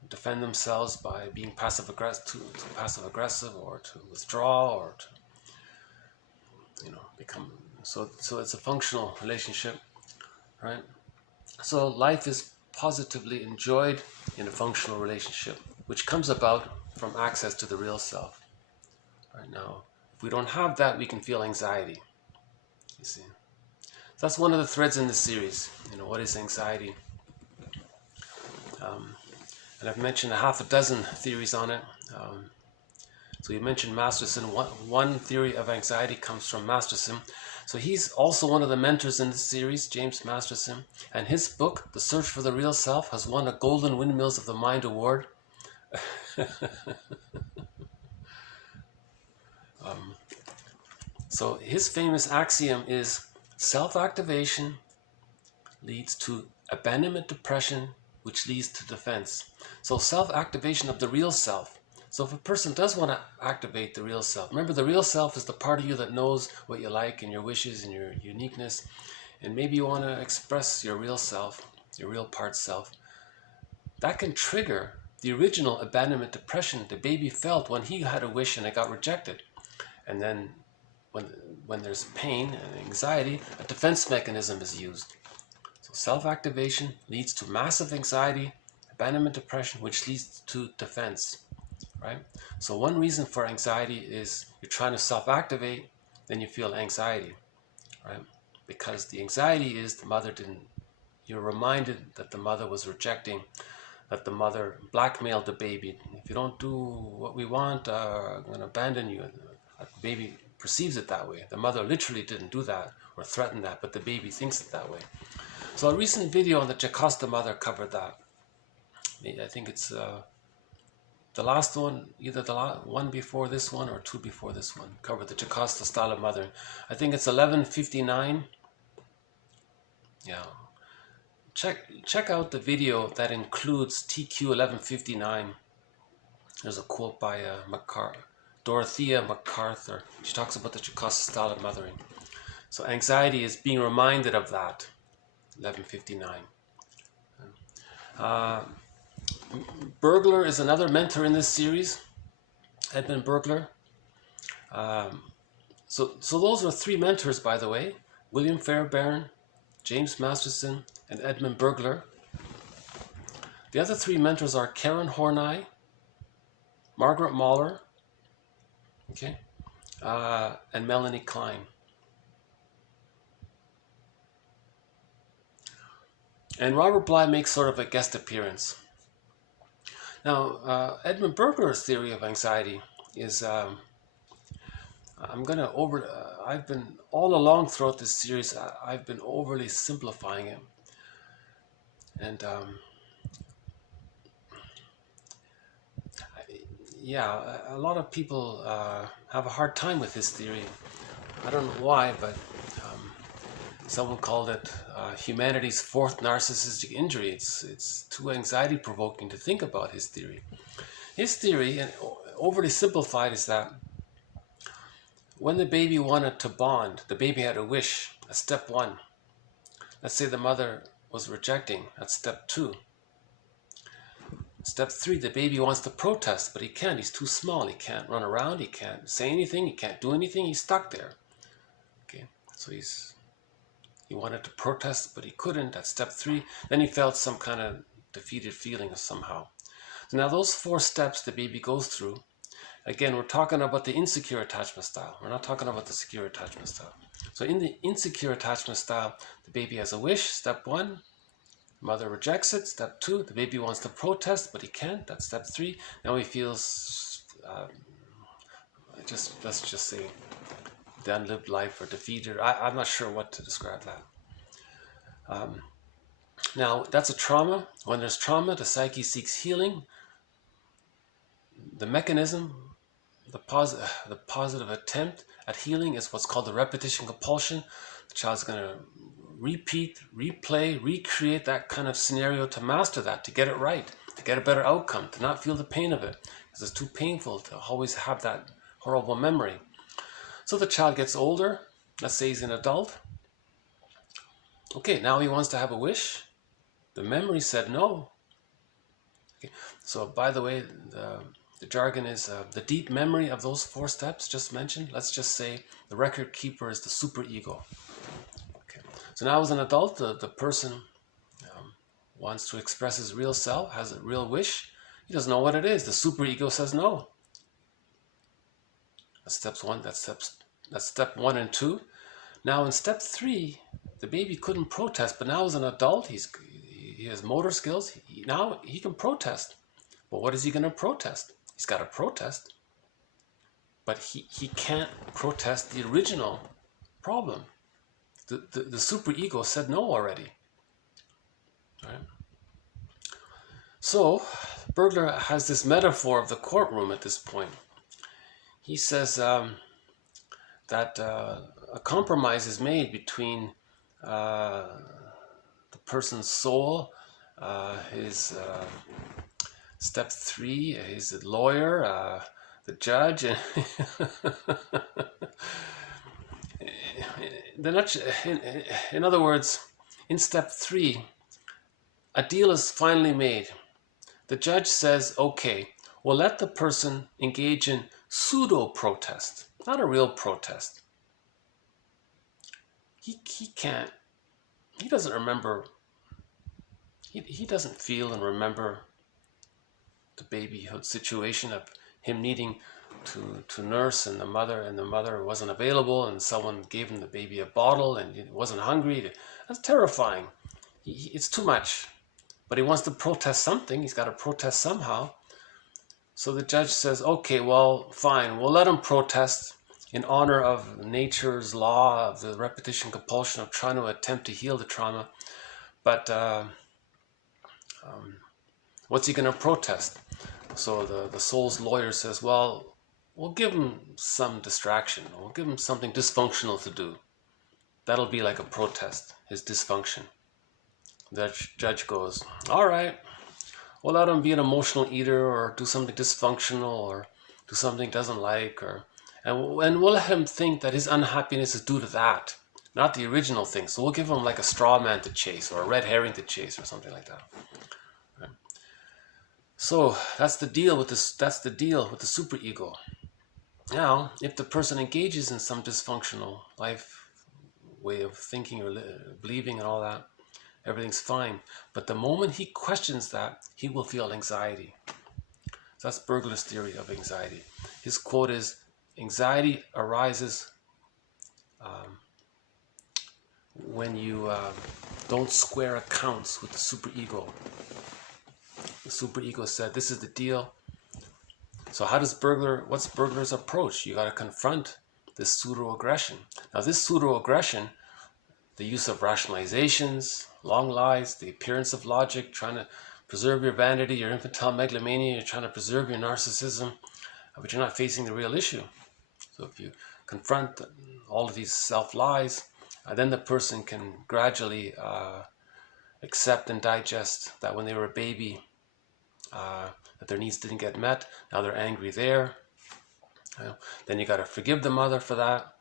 defend themselves by being passive aggressive, or to withdraw, or to become. So it's a functional relationship, right? So life is positively enjoyed in a functional relationship, which comes about from access to the real self. Right now, if we don't have that, we can feel anxiety. You see, so that's one of the threads in the series. What is anxiety? And I've mentioned a half a dozen theories on it. So you mentioned Masterson. One theory of anxiety comes from Masterson. So he's also one of the mentors in this series, James Masterson. And his book, The Search for the Real Self, has won a Golden Windmills of the Mind Award. So his famous axiom is self-activation leads to abandonment depression, which leads to defense. So self-activation of the real self. So if a person does want to activate the real self, remember the real self is the part of you that knows what you like and your wishes and your uniqueness. And maybe you want to express your real self, your real part self. That can trigger the original abandonment depression the baby felt when he had a wish and it got rejected. And then when there's pain and anxiety, a defense mechanism is used. So self-activation leads to massive anxiety, abandonment depression, which leads to defense, right? So one reason for anxiety is you're trying to self-activate, then you feel anxiety, right? Because the anxiety is you're reminded that the mother was rejecting, that the mother blackmailed the baby. If you don't do what we want, I'm going to abandon you. The baby perceives it that way. The mother literally didn't do that or threaten that, but the baby thinks it that way. So a recent video on the Jocasta mother covered that. I think it's the last one, either the one before this one or two before this one, covered the Jocasta style of mothering. I think it's 11:59. Yeah. Check out the video that includes TQ 11:59. There's a quote by Dorothea MacArthur. She talks about the Jocasta style of mothering. So anxiety is being reminded of that. 11:59. Burglar is another mentor in this series. Edmund Burglar. So those are three mentors, by the way: William Fairbairn, James Masterson, and Edmund Burglar. The other three mentors are Karen Horney, Margaret Mahler, okay, and Melanie Klein. And Robert Bly makes sort of a guest appearance. Now, Edmund Burglar's theory of anxiety is, I've been, all along throughout this series, I've been overly simplifying it. And, yeah, a lot of people have a hard time with this theory. I don't know why, but someone called it humanity's fourth narcissistic injury. It's too anxiety provoking to think about his theory. His theory, and overly simplified, is that when the baby wanted to bond, the baby had a wish, that's step one. Let's say the mother was rejecting, that's step two. Step three, the baby wants to protest, but he can't. He's too small. He can't run around. He can't say anything. He can't do anything. He's stuck there. Okay, so he wanted to protest, but he couldn't. That's step three. Then he felt some kind of defeated feeling somehow. So now those four steps the baby goes through. Again, we're talking about the insecure attachment style. We're not talking about the secure attachment style. So in the insecure attachment style, the baby has a wish, step one. Mother rejects it, step two. The baby wants to protest, but he can't. That's step three. Now he feels, let's just say, the unlived life or defeated. I'm not sure what to describe that. Now, that's a trauma. When there's trauma, the psyche seeks healing. The mechanism, the positive attempt at healing is what's called the repetition compulsion. The child's going to repeat, replay, recreate that kind of scenario to master that, to get it right. to get a better outcome, to not feel the pain of it, because it's too painful to always have that horrible memory. So the child gets older, let's say he's an adult. Okay, now he wants to have a wish. The memory said no. Okay. So by the way, the jargon is the deep memory of those 4 steps just mentioned. Let's just say the record keeper is the superego. Okay. So now as an adult, the person wants to express his real self, has a real wish. He doesn't know what it is. The superego says no. That's steps 1. That's step 1 and 2. Now in step 3, the baby couldn't protest, but now as an adult, he has motor skills. Now he can protest. But what is he going to protest? He's got to protest. But he can't protest the original problem. The superego said no already. Right? So Burglar has this metaphor of the courtroom at this point. He says that a compromise is made between the person's soul, his step 3, his lawyer, the judge, and in other words, in step 3, a deal is finally made. The judge says, okay, we'll let the person engage in pseudo-protest, not a real protest. He doesn't remember, he doesn't feel and remember the babyhood situation of him needing to nurse and the mother wasn't available and someone gave him the baby a bottle and he wasn't hungry. That's terrifying. It's too much. But he wants to protest something. He's got to protest somehow. So the judge says, okay, well, fine. We'll let him protest in honor of nature's law of the repetition compulsion of trying to attempt to heal the trauma. But what's he going to protest? So the soul's lawyer says, well, we'll give him some distraction. We'll give him something dysfunctional to do. That'll be like a protest, his dysfunction. The judge goes, all right, we'll let him be an emotional eater or do something dysfunctional or do something he doesn't like, and we'll let him think that his unhappiness is due to that, not the original thing. So we'll give him like a straw man to chase or a red herring to chase or something like that. Right? So that's the deal with this. That's the deal with the superego. Now, if the person engages in some dysfunctional life way of thinking or believing and all that, everything's fine. But the moment he questions that, he will feel anxiety. So that's Burglar's theory of anxiety. His quote is, anxiety arises when you don't square accounts with the superego. The superego said, this is the deal. So what's Burglar's approach? You got to confront this pseudo-aggression. Now this pseudo-aggression, the use of rationalizations, long lies, the appearance of logic, trying to preserve your vanity, your infantile megalomania, you're trying to preserve your narcissism, but you're not facing the real issue. So if you confront all of these self-lies, then the person can gradually accept and digest that when they were a baby, that their needs didn't get met. Now they're angry there. Then you got to forgive the mother for that.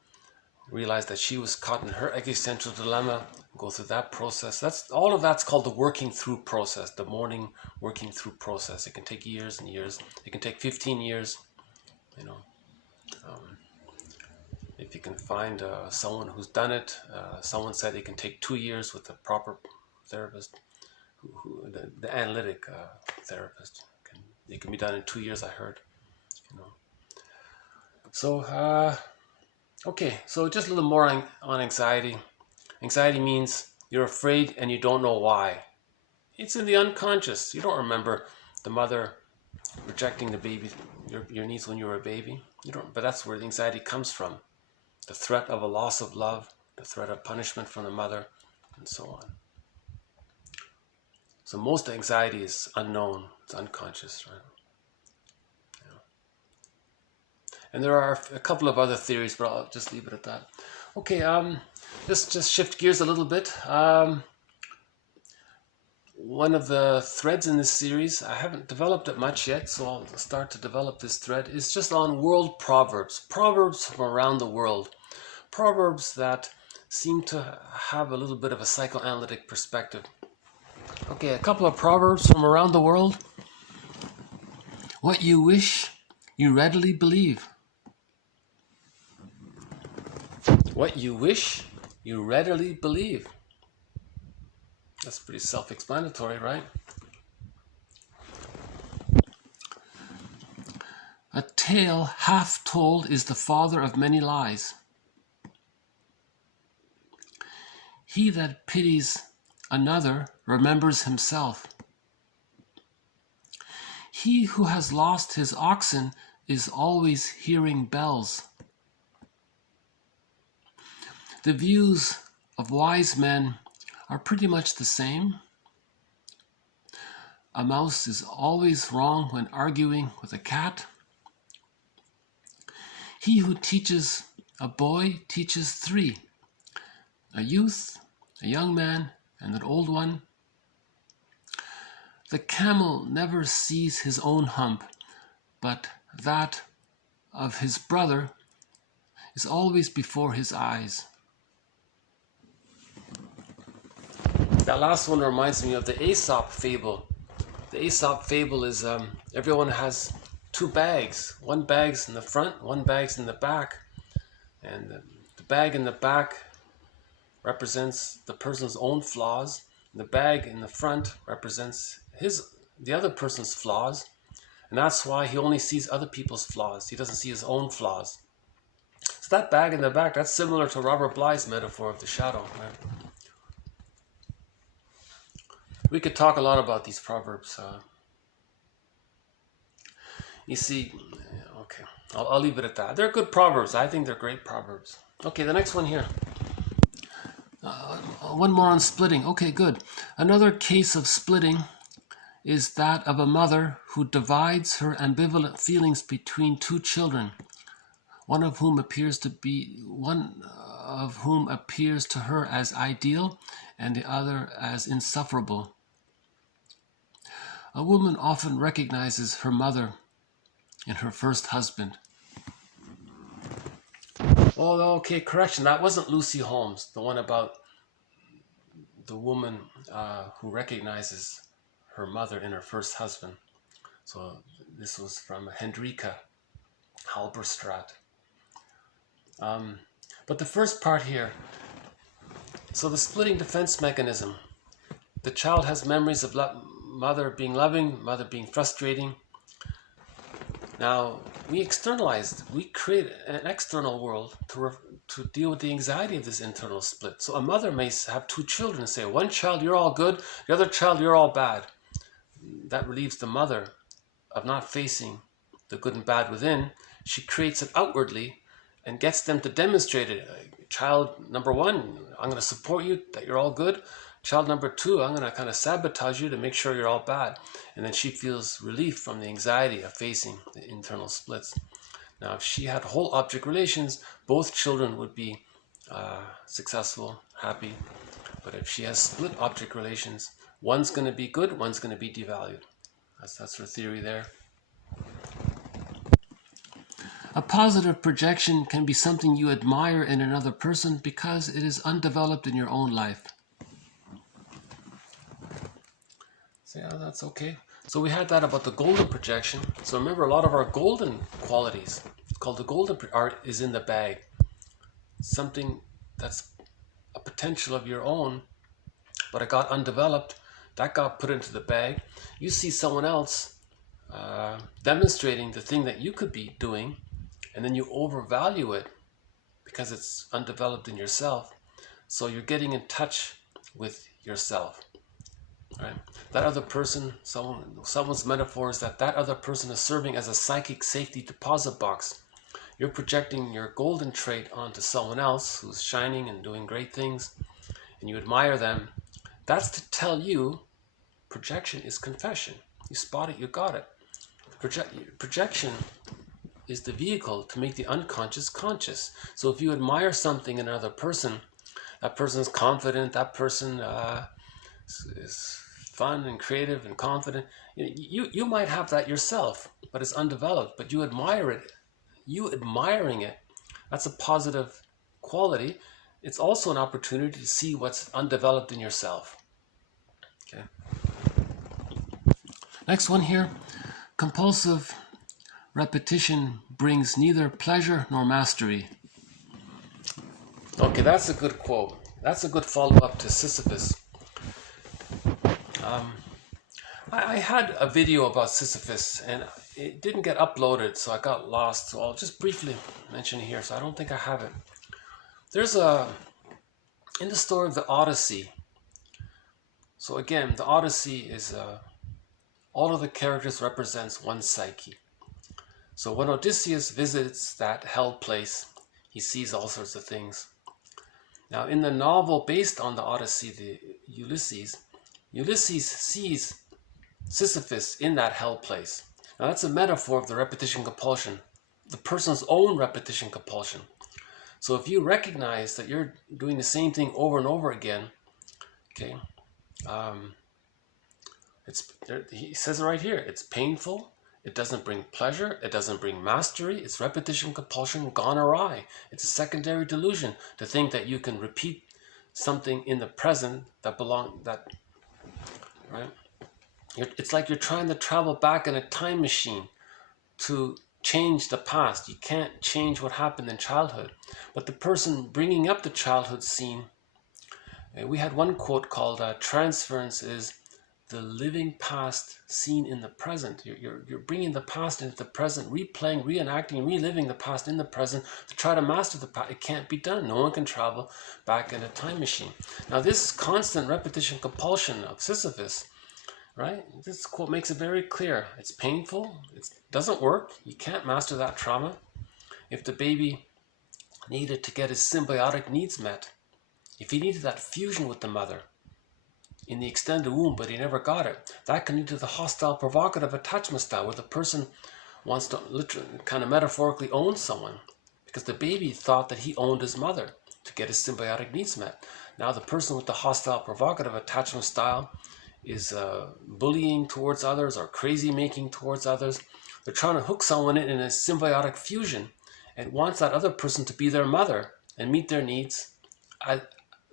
Realize that she was caught in her existential dilemma. Go through that process. All of that's called the working through process, the mourning working through process. It can take years and years. It can take 15 years. If you can find someone who's done it, someone said it can take 2 years with a proper therapist, the analytic therapist. It can be done in 2 years, I heard. So, okay, so just a little more on anxiety. Anxiety means you're afraid and you don't know why. It's in the unconscious. You don't remember the mother rejecting the baby, your needs when you were a baby. You don't, but that's where the anxiety comes from. The threat of a loss of love, the threat of punishment from the mother, and so on. So most anxiety is unknown. It's unconscious, right? And there are a couple of other theories, but I'll just leave it at that. Okay, just shift gears a little bit. one of the threads in this series, I haven't developed it much yet, so I'll start to develop this thread, is just on world proverbs. Proverbs from around the world. Proverbs that seem to have a little bit of a psychoanalytic perspective. Okay, a couple of proverbs from around the world. What you wish, you readily believe. What you wish, you readily believe. That's pretty self-explanatory, right? A tale half told is the father of many lies. He that pities another remembers himself. He who has lost his oxen is always hearing bells. The views of wise men are pretty much the same. A mouse is always wrong when arguing with a cat. He who teaches a boy teaches three: a youth, a young man, and an old one. The camel never sees his own hump, but that of his brother is always before his eyes. That last one reminds me of the Aesop fable. The Aesop fable is everyone has two bags. One bag's in the front, one bag's in the back. And the bag in the back represents the person's own flaws. And the bag in the front represents the other person's flaws. And that's why he only sees other people's flaws. He doesn't see his own flaws. So that bag in the back, that's similar to Robert Bly's metaphor of the shadow. Right? We could talk a lot about these proverbs. You see, okay, I'll leave it at that. They're good proverbs. I think they're great proverbs. Okay, the next one here. One more on splitting. Okay, good. Another case of splitting is that of a mother who divides her ambivalent feelings between two children, one of whom appears to her as ideal and the other as insufferable. A woman often recognizes her mother in her first husband. Oh, okay, correction. That wasn't Lucy Holmes, the one about the woman who recognizes her mother in her first husband. So this was from Hendrika Halberstraat. But the first part here, so the splitting defense mechanism. The child has memories of mother being loving, mother being frustrating. Now, we create an external world to deal with the anxiety of this internal split. So a mother may have two children and say, one child, you're all good, the other child, you're all bad. That relieves the mother of not facing the good and bad within. She creates it outwardly and gets them to demonstrate it. Child number one, I'm going to support you, that you're all good. Child number two, I'm going to kind of sabotage you to make sure you're all bad. And then she feels relief from the anxiety of facing the internal splits. Now, if she had whole object relations, both children would be successful, happy. But if she has split object relations, one's going to be good, one's going to be devalued. That's her theory there. A positive projection can be something you admire in another person because it is undeveloped in your own life. So yeah, that's okay. So we had that about the golden projection. So remember, a lot of our golden qualities, called the golden art, is in the bag. Something that's a potential of your own, but it got undeveloped. That got put into the bag. You see someone else demonstrating the thing that you could be doing, and then you overvalue it because it's undeveloped in yourself. So you're getting in touch with yourself. Right? That other person, someone's metaphor is that other person is serving as a psychic safety deposit box. You're projecting your golden trait onto someone else who's shining and doing great things, and you admire them. That's to tell you projection is confession. You spot it, you got it. Projection is the vehicle to make the unconscious conscious. So if you admire something in another person, that person is confident, that person is fun and creative and confident. You might have that yourself, but it's undeveloped, but you admire it. You admiring it, that's a positive quality. It's also an opportunity to see what's undeveloped in yourself. Okay. Next one here. Compulsive repetition brings neither pleasure nor mastery. Okay, that's a good quote. That's a good follow-up to Sisyphus. I had a video about Sisyphus and it didn't get uploaded, so I got lost. So I'll just briefly mention it here. So I don't think I have it. There's in the story of the Odyssey. So again, the Odyssey is all of the characters represents one psyche. So when Odysseus visits that hell place, he sees all sorts of things. Now in the novel based on the Odyssey, the Ulysses sees Sisyphus in that hell place. Now that's a metaphor of the repetition compulsion, the person's own repetition compulsion. So if you recognize that you're doing the same thing over and over again, okay, he says it right here, it's painful, it doesn't bring pleasure, it doesn't bring mastery, it's repetition compulsion gone awry. It's a secondary delusion to think that you can repeat something in the present right? It's like you're trying to travel back in a time machine to change the past. You can't change what happened in childhood. But the person bringing up the childhood scene, we had one quote called transference is the living past seen in the present. You're bringing the past into the present, replaying, reenacting, reliving the past in the present to try to master the past. It can't be done. No one can travel back in a time machine. Now this constant repetition compulsion of Sisyphus, right? This quote makes it very clear. It's painful. It doesn't work. You can't master that trauma. If the baby needed to get his symbiotic needs met, if he needed that fusion with the mother in the extended womb, but he never got it, that can lead to the hostile provocative attachment style, where the person wants to literally kind of metaphorically own someone because the baby thought that he owned his mother to get his symbiotic needs met. Now the person with the hostile provocative attachment style is bullying towards others or crazy making towards others. They're trying to hook someone in a symbiotic fusion and wants that other person to be their mother and meet their needs,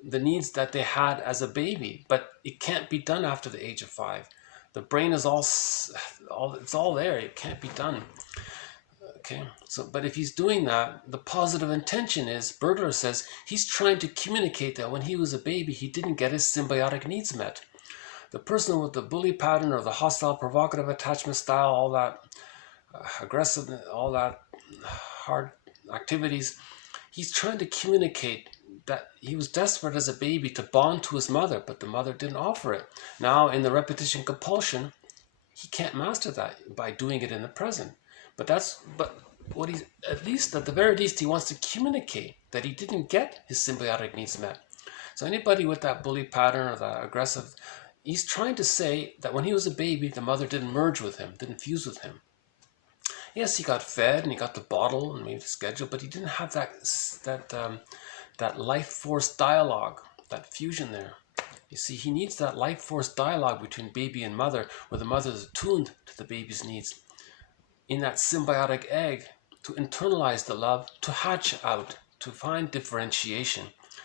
the needs that they had as a baby. But it can't be done after the age of 5. The brain is it's all there. It can't be done. Okay, so but if he's doing that, the positive intention is, Bergler says, he's trying to communicate that when he was a baby, he didn't get his symbiotic needs met. The person with the bully pattern or the hostile provocative attachment style, all that aggressive, all that hard activities, he's trying to communicate that he was desperate as a baby to bond to his mother, but the mother didn't offer it. Now in the repetition compulsion, he can't master that by doing it in the present. But what he's, at the very least, he wants to communicate that he didn't get his symbiotic needs met. So anybody with that bully pattern or that aggressive, he's trying to say that when he was a baby, the mother didn't merge with him, didn't fuse with him. Yes, he got fed and he got the bottle and maybe the schedule, but he didn't have that life force dialogue, that fusion there. You see, he needs that life force dialogue between baby and mother, where the mother is attuned to the baby's needs in that symbiotic egg to internalize the love, to hatch out, to find differentiation,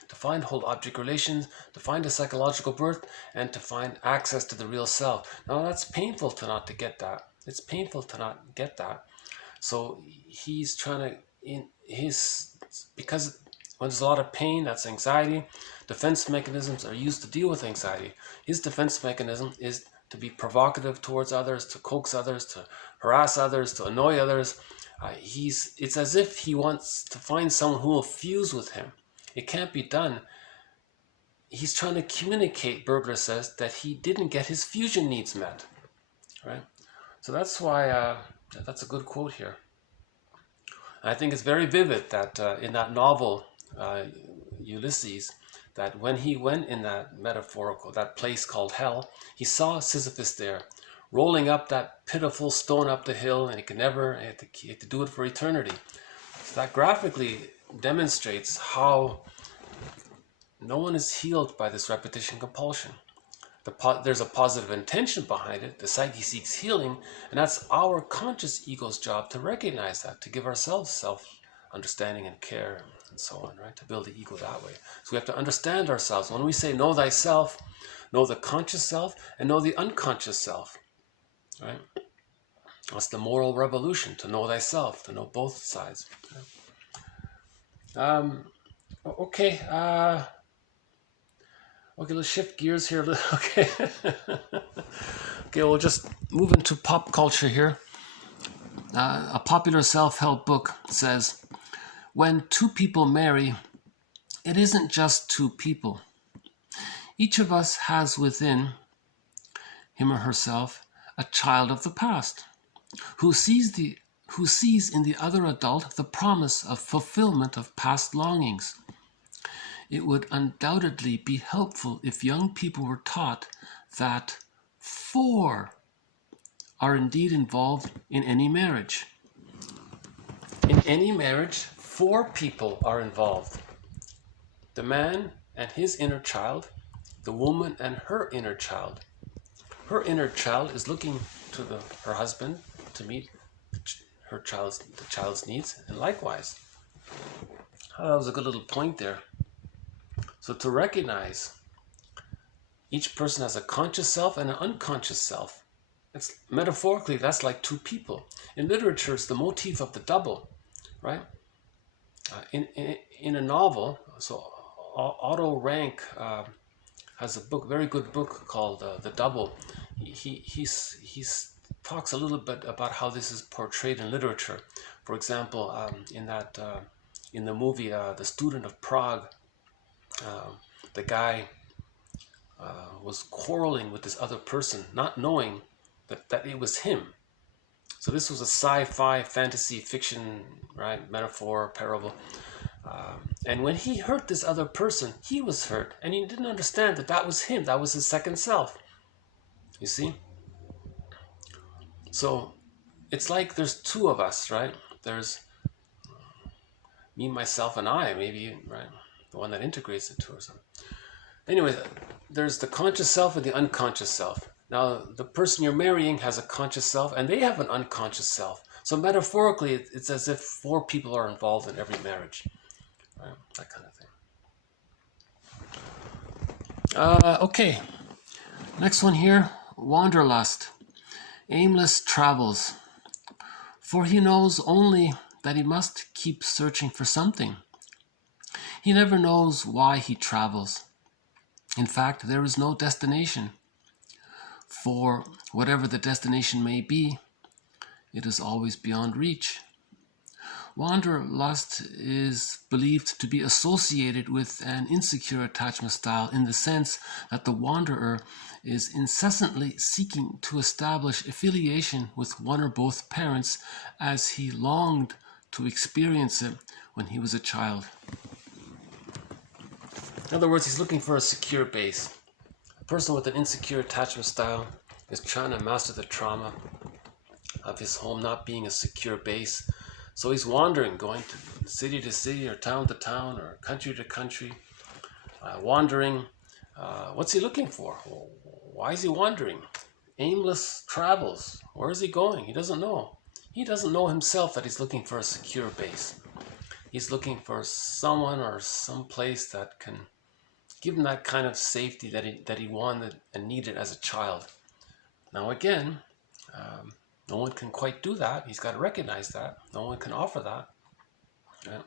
to find whole object relations, to find a psychological birth, and to find access to the real self. Now that's painful to not to get that. It's painful to not get that. So he's trying to, because when there's a lot of pain, that's anxiety. Defense mechanisms are used to deal with anxiety. His defense mechanism is to be provocative towards others, to coax others, to harass others, to annoy others. It's as if he wants to find someone who will fuse with him. It can't be done. He's trying to communicate, Bergler says, that he didn't get his fusion needs met. Right? So that's why that's a good quote here. I think it's very vivid that in that novel, Ulysses, that when he went in that metaphorical, that place called hell, he saw Sisyphus there, rolling up that pitiful stone up the hill, and he had to do it for eternity. So that graphically demonstrates how no one is healed by this repetition compulsion. there's a positive intention behind it. The psyche seeks healing, and that's our conscious ego's job to recognize that, to give ourselves self-understanding and care and so on, right? To build the ego that way. So we have to understand ourselves. When we say know thyself, know the conscious self and know the unconscious self, right? That's the moral revolution, to know thyself, to know both sides. Okay, let's shift gears here a little. Okay. Okay, we'll just move into pop culture here. A popular self-help book says, when two people marry, it isn't just two people. Each of us has within him or herself a child of the past who sees in the other adult the promise of fulfillment of past longings. It would undoubtedly be helpful if young people were taught that 4 are indeed involved in any marriage. In any marriage, 4 people are involved. The man and his inner child, the woman and her inner child. Her inner child is looking to her husband to meet the child's needs, and likewise. Oh, that was a good little point there. So to recognize each person has a conscious self and an unconscious self. It's metaphorically, that's like 2 people. In literature, it's the motif of the double, right? In a novel, so Otto Rank has a book, very good book called The Double. He talks a little bit about how this is portrayed in literature. For example, in the movie The Student of Prague, the guy was quarreling with this other person, not knowing that it was him. So this was a sci-fi fantasy fiction, right, metaphor, parable. And when he hurt this other person, he was hurt, and he didn't understand that was him, that was his second self. You see? So it's like there's 2 of us, right? There's me, myself, and I, maybe, right? The one that integrates the 2 or something. Anyway, there's the conscious self and the unconscious self. Now, the person you're marrying has a conscious self, and they have an unconscious self. So metaphorically, it's as if 4 people are involved in every marriage. Right? That kind of thing. Okay, next one here, wanderlust, aimless travels. For he knows only that he must keep searching for something. He never knows why he travels. In fact, there is no destination. For whatever the destination may be, it is always beyond reach. Wanderlust is believed to be associated with an insecure attachment style in the sense that the wanderer is incessantly seeking to establish affiliation with one or both parents as he longed to experience it when he was a child. In other words, he's looking for a secure base. A person with an insecure attachment style is trying to master the trauma of his home not being a secure base. So he's wandering, going to city to city or town to town or country to country, wandering. What's he looking for? Why is he wandering? Aimless travels. Where is he going? He doesn't know. He doesn't know himself that he's looking for a secure base. He's looking for someone or some place that can give him that kind of safety that he wanted and needed as a child. Now again, no one can quite do that. He's got to recognize that. No one can offer that. Yeah.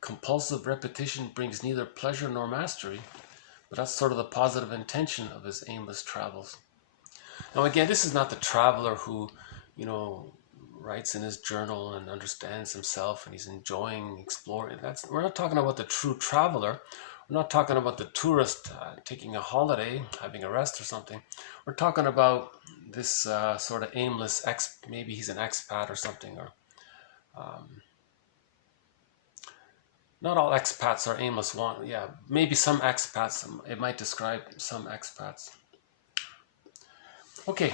Compulsive repetition brings neither pleasure nor mastery, but that's sort of the positive intention of his aimless travels. Now again, this is not the traveler who, writes in his journal and understands himself and he's enjoying exploring. We're not talking about the true traveler. We're not talking about the tourist taking a holiday, having a rest or something. We're talking about this sort of aimless maybe he's an expat or something, or not all expats are aimless. Maybe some expats. It might describe some expats. Okay.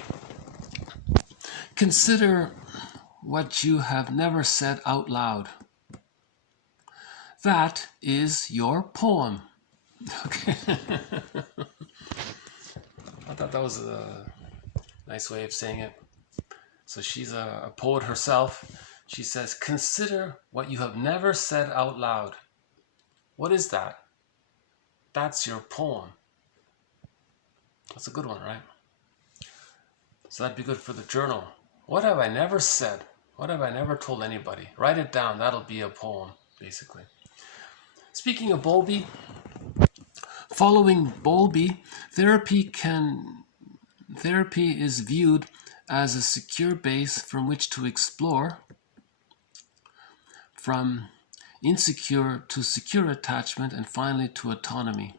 Consider what you have never said out loud. That is your poem. Okay. thought that was a nice way of saying it. So she's a poet herself. She says, consider what you have never said out loud. What is that? That's your poem. That's a good one, right? So that'd be good for the journal. What have I never said? What have I never told anybody? Write it down. That'll be a poem, basically. Speaking of Bowlby, following Bowlby, therapy is viewed as a secure base from which to explore, from insecure to secure attachment, and finally to autonomy.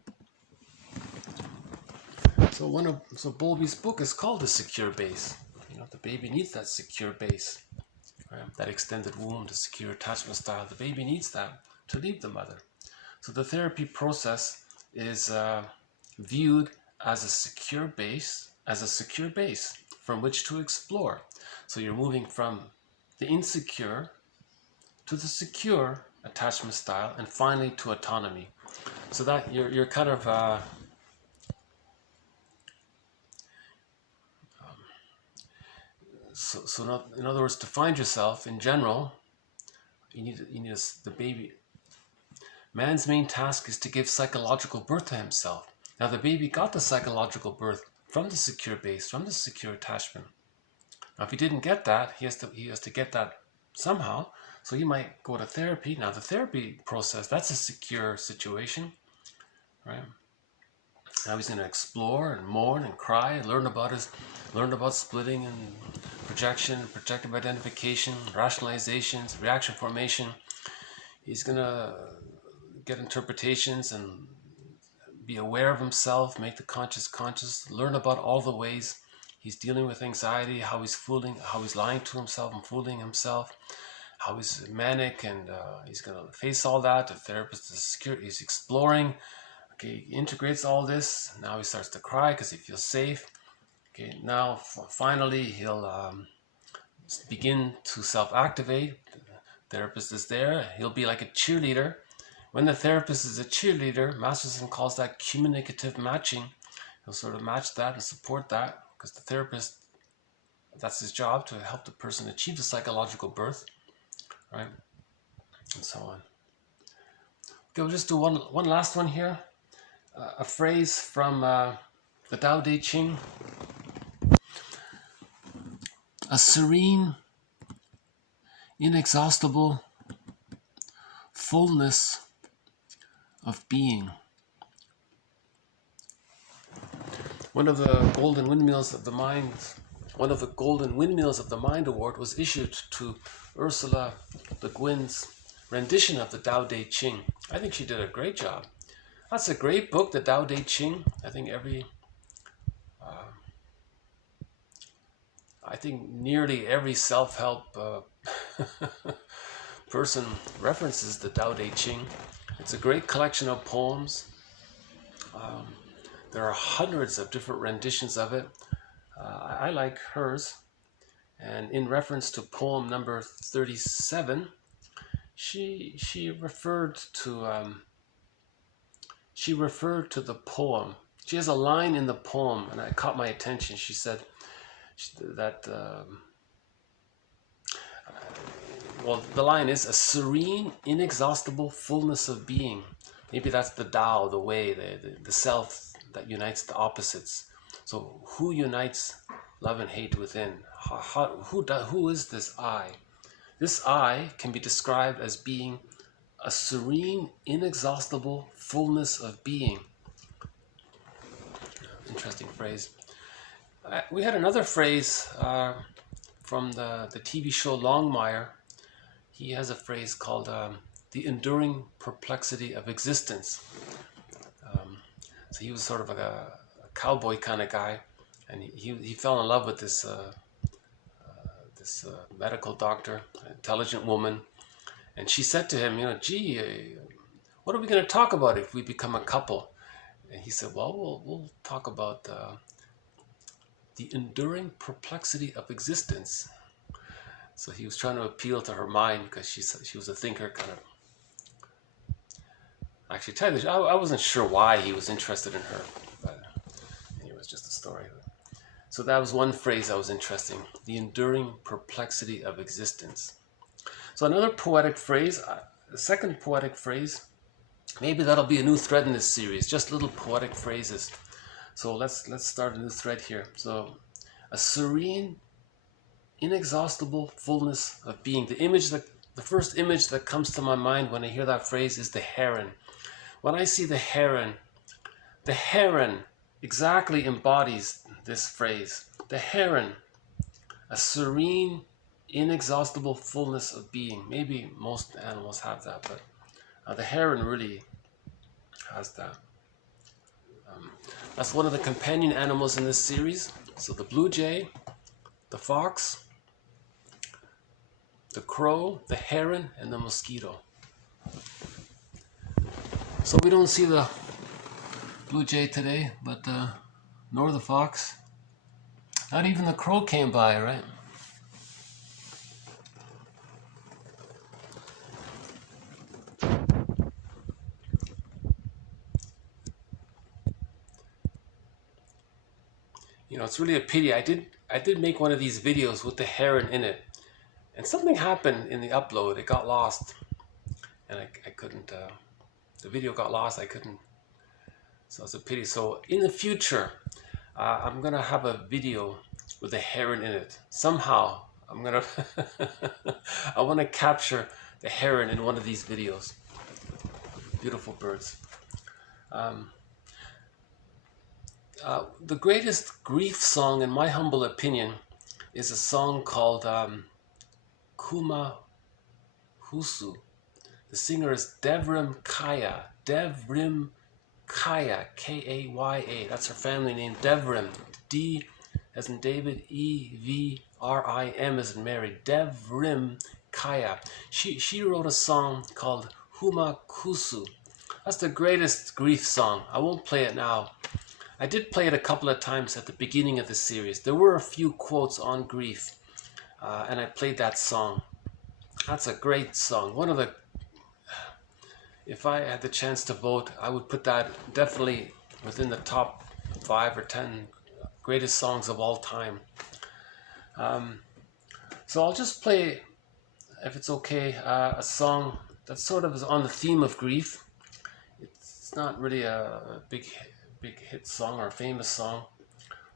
So Bowlby's book is called The Secure Base. You know, the baby needs that secure base, right? That extended womb, the secure attachment style. The baby needs that to leave the mother. So the therapy process is viewed as a secure base, from which to explore. So you're moving from the insecure to the secure attachment style, and finally to autonomy. So that you're kind of in other words, to find yourself in general, the baby. Man's main task is to give psychological birth to himself. Now the baby got the psychological birth from the secure base, from the secure attachment. Now if he didn't get that, he has to get that somehow. So he might go to therapy. Now the therapy process, that's a secure situation, right? Now he's going to explore and mourn and cry and learn about splitting and projection, projective identification, rationalizations, reaction formation. He's going to get interpretations and be aware of himself, make the conscious, learn about all the ways he's dealing with anxiety, how he's lying to himself and fooling himself, how he's manic, and he's going to face all that. The therapist is secure, he's exploring. Okay, he integrates all this. Now he starts to cry because he feels safe. Okay, now finally he'll begin to self-activate. The therapist is there. He'll be like a cheerleader. When the therapist is a cheerleader, Masterson calls that communicative matching. He'll sort of match that and support that, because the therapist, that's his job, to help the person achieve the psychological birth, right? And so on. Okay, we'll just do one last one here. A phrase from the Tao Te Ching. A serene, inexhaustible fullness of being. One of the Golden Windmills of the Mind Award was issued to Ursula Le Guin's rendition of the Tao Te Ching. I think she did a great job. That's a great book, the Tao Te Ching. I think nearly every self-help person references the Tao Te Ching. It's a great collection of poems. There are hundreds of different renditions of it. I like hers. And in reference to poem number 37, she referred to the poem. She has a line in the poem, and it caught my attention. She said that, the line is, a serene, inexhaustible fullness of being. Maybe that's the Tao, the way, the self that unites the opposites. So who unites love and hate within? Who is this I? This I can be described as being a serene, inexhaustible fullness of being. Interesting phrase. We had another phrase from the TV show Longmire. He has a phrase called the enduring perplexity of existence. So he was sort of like a cowboy kind of guy, and he fell in love with this medical doctor, an intelligent woman, and she said to him, gee, what are we going to talk about if we become a couple? And he said, well, we'll talk about the enduring perplexity of existence. So he was trying to appeal to her mind, because she was a thinker, kind of. Actually, I wasn't sure why he was interested in her, but anyway, it was just a story. So that was one phrase that was interesting. The enduring perplexity of existence. So another poetic phrase, the second poetic phrase, maybe that'll be a new thread in this series, just little poetic phrases. So let's start a new thread here. So a serene, inexhaustible fullness of being. The first image that comes to my mind when I hear that phrase is the heron. When I see the heron exactly embodies this phrase. The heron, a serene, inexhaustible fullness of being. Maybe most animals have that, but the heron really has that. That's one of the companion animals in this series. So the blue jay, the fox, the crow, the heron, and the mosquito. So we don't see the blue jay today, but nor the fox. Not even the crow came by, right? You know, it's really a pity. I did make one of these videos with the heron in it, and something happened in the upload. It got lost, and I couldn't. The video got lost. I couldn't. So it's a pity. So in the future, I'm gonna have a video with a heron in it. Somehow, I'm gonna. I want to capture the heron in one of these videos. Beautiful birds. The greatest grief song, in my humble opinion, is a song called Kuma Husu. The singer is Devrim Kaya. Devrim Kaya, Kaya. That's her family name, Devrim. D as in David, E-V-R-I-M as in Mary. Devrim Kaya. She wrote a song called Huma Kusu. That's the greatest grief song. I won't play it now. I did play it a couple of times at the beginning of the series. There were a few quotes on grief, and I played that song. That's a great song. One of the, if I had the chance to vote, I would put that definitely within the top 5 or 10 greatest songs of all time. So I'll just play, if it's okay, a song that sort of is on the theme of grief. It's not really a big hit song or a famous song,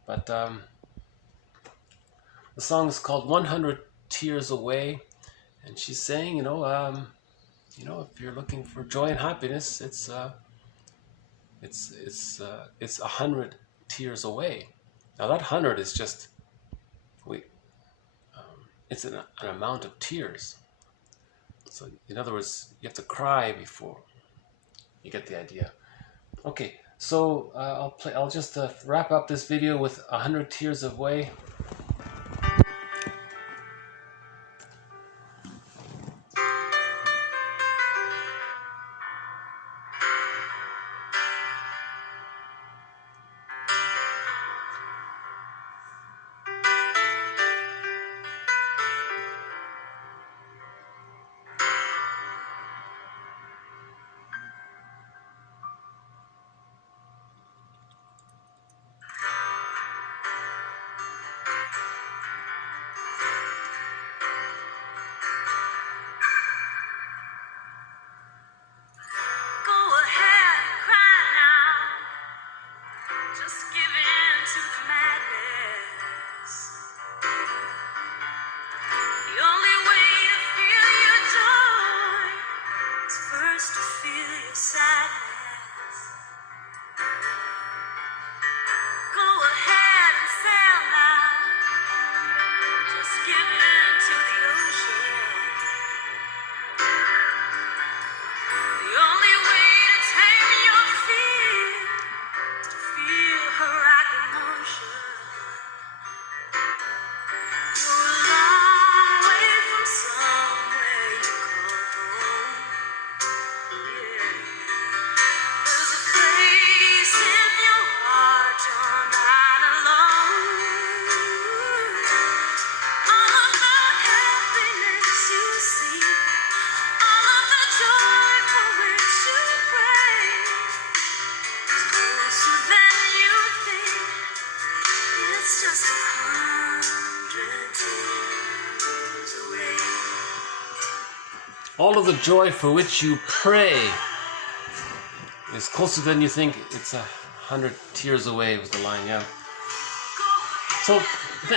but the song is called 100 Tears Away, and she's saying, you know, if you're looking for joy and happiness, it's 100 tears away. Now that 100 is just, it's an amount of tears. So in other words, you have to cry before you get the idea. Okay. So I'll just wrap up this video with 100 Tears Away. All of the joy for which you pray is closer than you think. It's 100 tears away was the line, yeah. So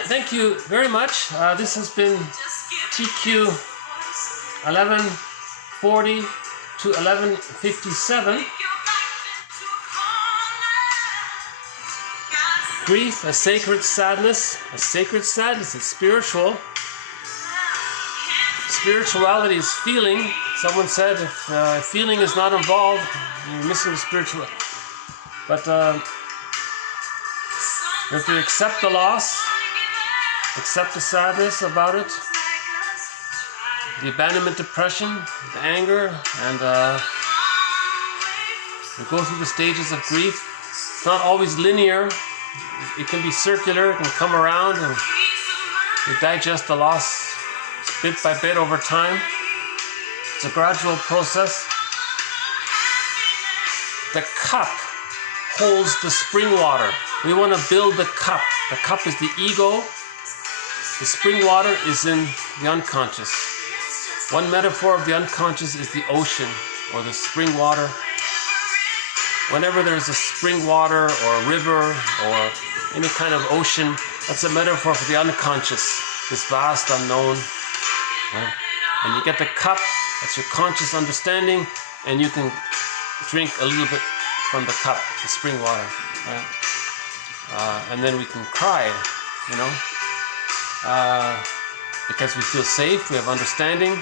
thank you very much. This has been TQ 1140 to 1157. Grief, a sacred sadness. A sacred sadness, it's spiritual. Spirituality is feeling. Someone said if feeling is not involved, you're missing the spiritual. But you have to accept the loss, accept the sadness about it, the abandonment, depression, the anger, and you go through the stages of grief. It's not always linear. It can be circular. It can come around, and you digest the loss bit by bit over time. It's a gradual process. The cup holds the spring water. We want to build the cup. The cup is the ego. The spring water is in the unconscious. One metaphor of the unconscious is the ocean or the spring water. Whenever there's a spring water or a river or any kind of ocean, that's a metaphor for the unconscious, this vast unknown. Right? And you get the cup, that's your conscious understanding, and you can drink a little bit from the cup, the spring water. Right? And then we can cry, you know, because we feel safe, we have understanding.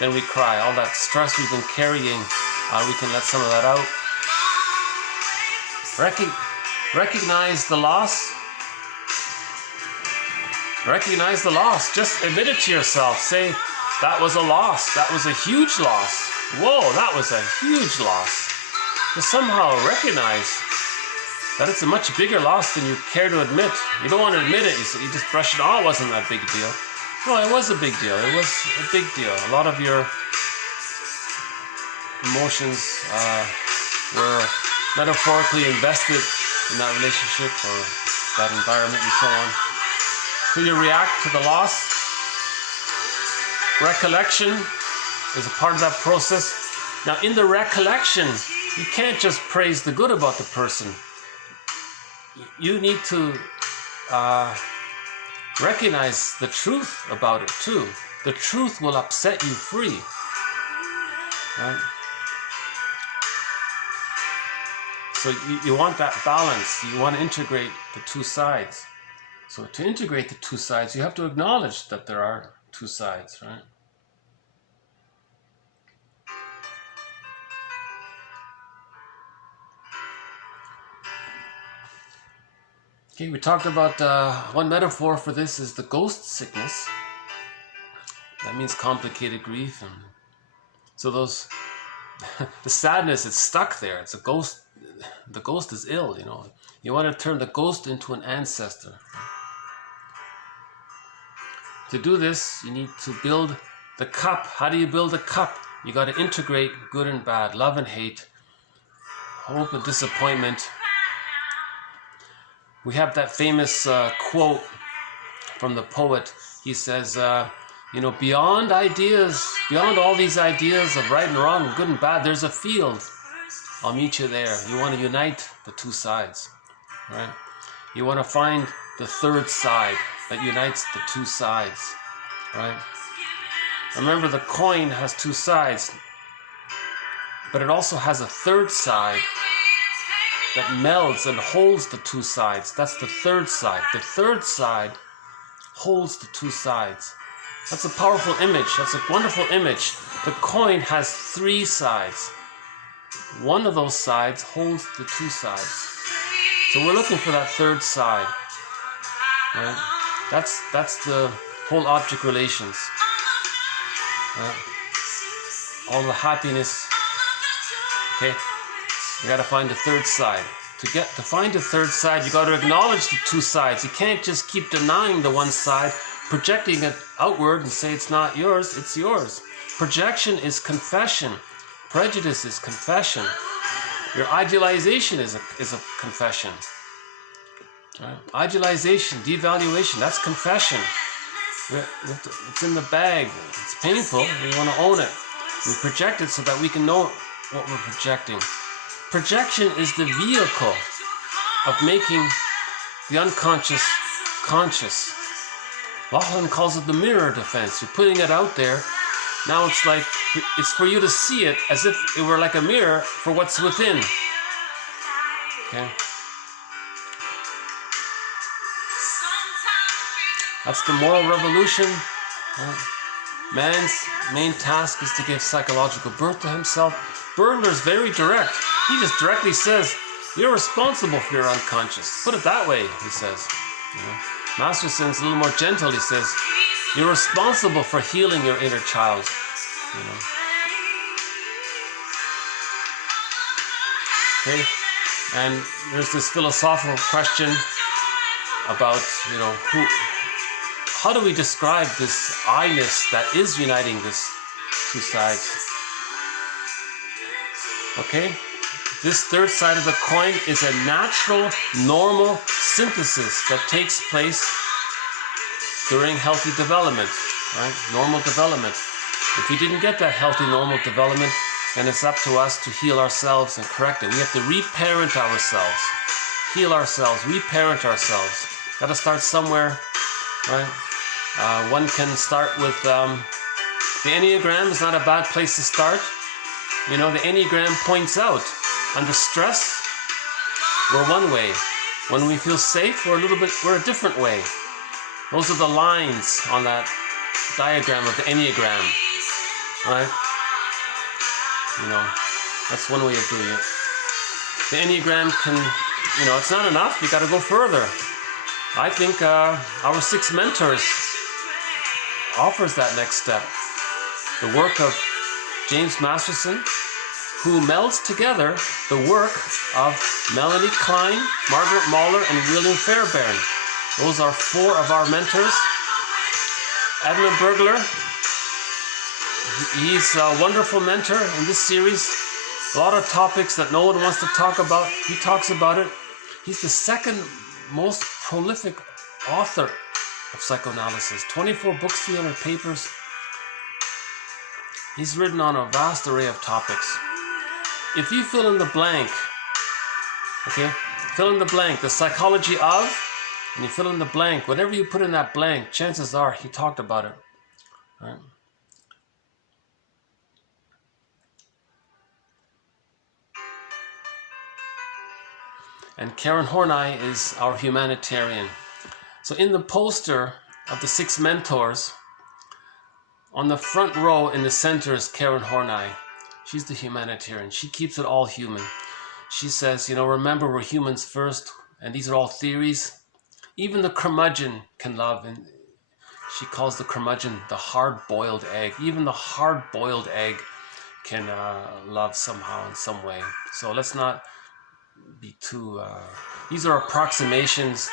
Then we cry. All that stress we've been carrying, we can let some of that out. Recognize the loss. Recognize the loss. Just admit it to yourself. Say, that was a loss. That was a huge loss. Whoa, that was a huge loss. Just somehow recognize that it's a much bigger loss than you care to admit. You don't want to admit it. You just brush it off. Oh, it wasn't that big a deal. No, it was a big deal. It was a big deal. A lot of your emotions were metaphorically invested in that relationship or that environment and so on. So you react to the loss. Recollection is a part of that process. Now in the recollection, you can't just praise the good about the person. You need to recognize the truth about it too. The truth will upset you free. Right? So you want that balance. You want to integrate the two sides. So to integrate the two sides, you have to acknowledge that there are two sides, right? Okay, we talked about one metaphor for this is the ghost sickness. That means complicated grief. And so those, the sadness is stuck there. It's a ghost. The ghost is ill, you know. You want to turn the ghost into an ancestor. To do this, you need to build the cup. How do you build a cup? You got to integrate good and bad, love and hate, hope and disappointment. We have that famous quote from the poet. He says, you know, beyond ideas, beyond all these ideas of right and wrong, good and bad, there's a field. I'll meet you there. You want to unite the two sides, right? You want to find the third side that unites the two sides, right? Remember, the coin has two sides, but it also has a third side that melds and holds the two sides. That's the third side. The third side holds the two sides. That's a powerful image. That's a wonderful image. The coin has three sides. One of those sides holds the two sides. So we're looking for that third side. Right? That's the whole object relations. Right? All the happiness. Okay? You got to find the third side. To find the third side, you got to acknowledge the two sides. You can't just keep denying the one side, projecting it outward and say it's not yours, it's yours. Projection is confession. Prejudice is confession. Your idealization is a confession. Right? Idealization, devaluation, that's confession. It's in the bag. It's painful. We want to own it. We project it so that we can know what we're projecting. Projection is the vehicle of making the unconscious conscious. Lachlan calls it the mirror defense. You're putting it out there. Now it's like, it's for you to see it as if it were like a mirror for what's within. Okay? That's the moral revolution. Man's main task is to give psychological birth to himself. Burglar's very direct. He just directly says, you're responsible for your unconscious. Put it that way, he says. You know? Masterson's a little more gentle. He says, you're responsible for healing your inner child. You know? Okay? And there's this philosophical question about, you know, how do we describe this I-ness that is uniting these two sides? Okay? This third side of the coin is a natural, normal synthesis that takes place during healthy development, right? Normal development. If we didn't get that healthy, normal development, then it's up to us to heal ourselves and correct it. We have to reparent ourselves, heal ourselves, reparent ourselves. Got to start somewhere, right? One can start with the Enneagram is not a bad place to start. You know, the Enneagram points out, under stress, we're one way. When we feel safe, we're a different way. Those are the lines on that diagram of the Enneagram, right? You know, that's one way of doing it. The Enneagram can, you know, it's not enough. You got to go further. I think our 6 mentors offers that next step. The work of James Masterson, who melds together the work of Melanie Klein, Margaret Mahler, and William Fairbairn. Those are 4 of our mentors. Edmund Bergler, he's a wonderful mentor in this series. A lot of topics that no one wants to talk about. He talks about it. He's the second most prolific author of psychoanalysis. 24 books, 300 papers. He's written on a vast array of topics. If you fill in the blank, okay, fill in the blank, the psychology of, and you fill in the blank, whatever you put in that blank, chances are he talked about it. All right? And Karen Horney is our humanitarian. So in the poster of the 6 mentors, on the front row in the center is Karen Horney. She's the humanitarian. She keeps it all human. She says, you know, remember we're humans first, and these are all theories. Even the curmudgeon can love, and she calls the curmudgeon the hard-boiled egg. Even the hard-boiled egg can love somehow in some way. So let's not be too... these are approximations.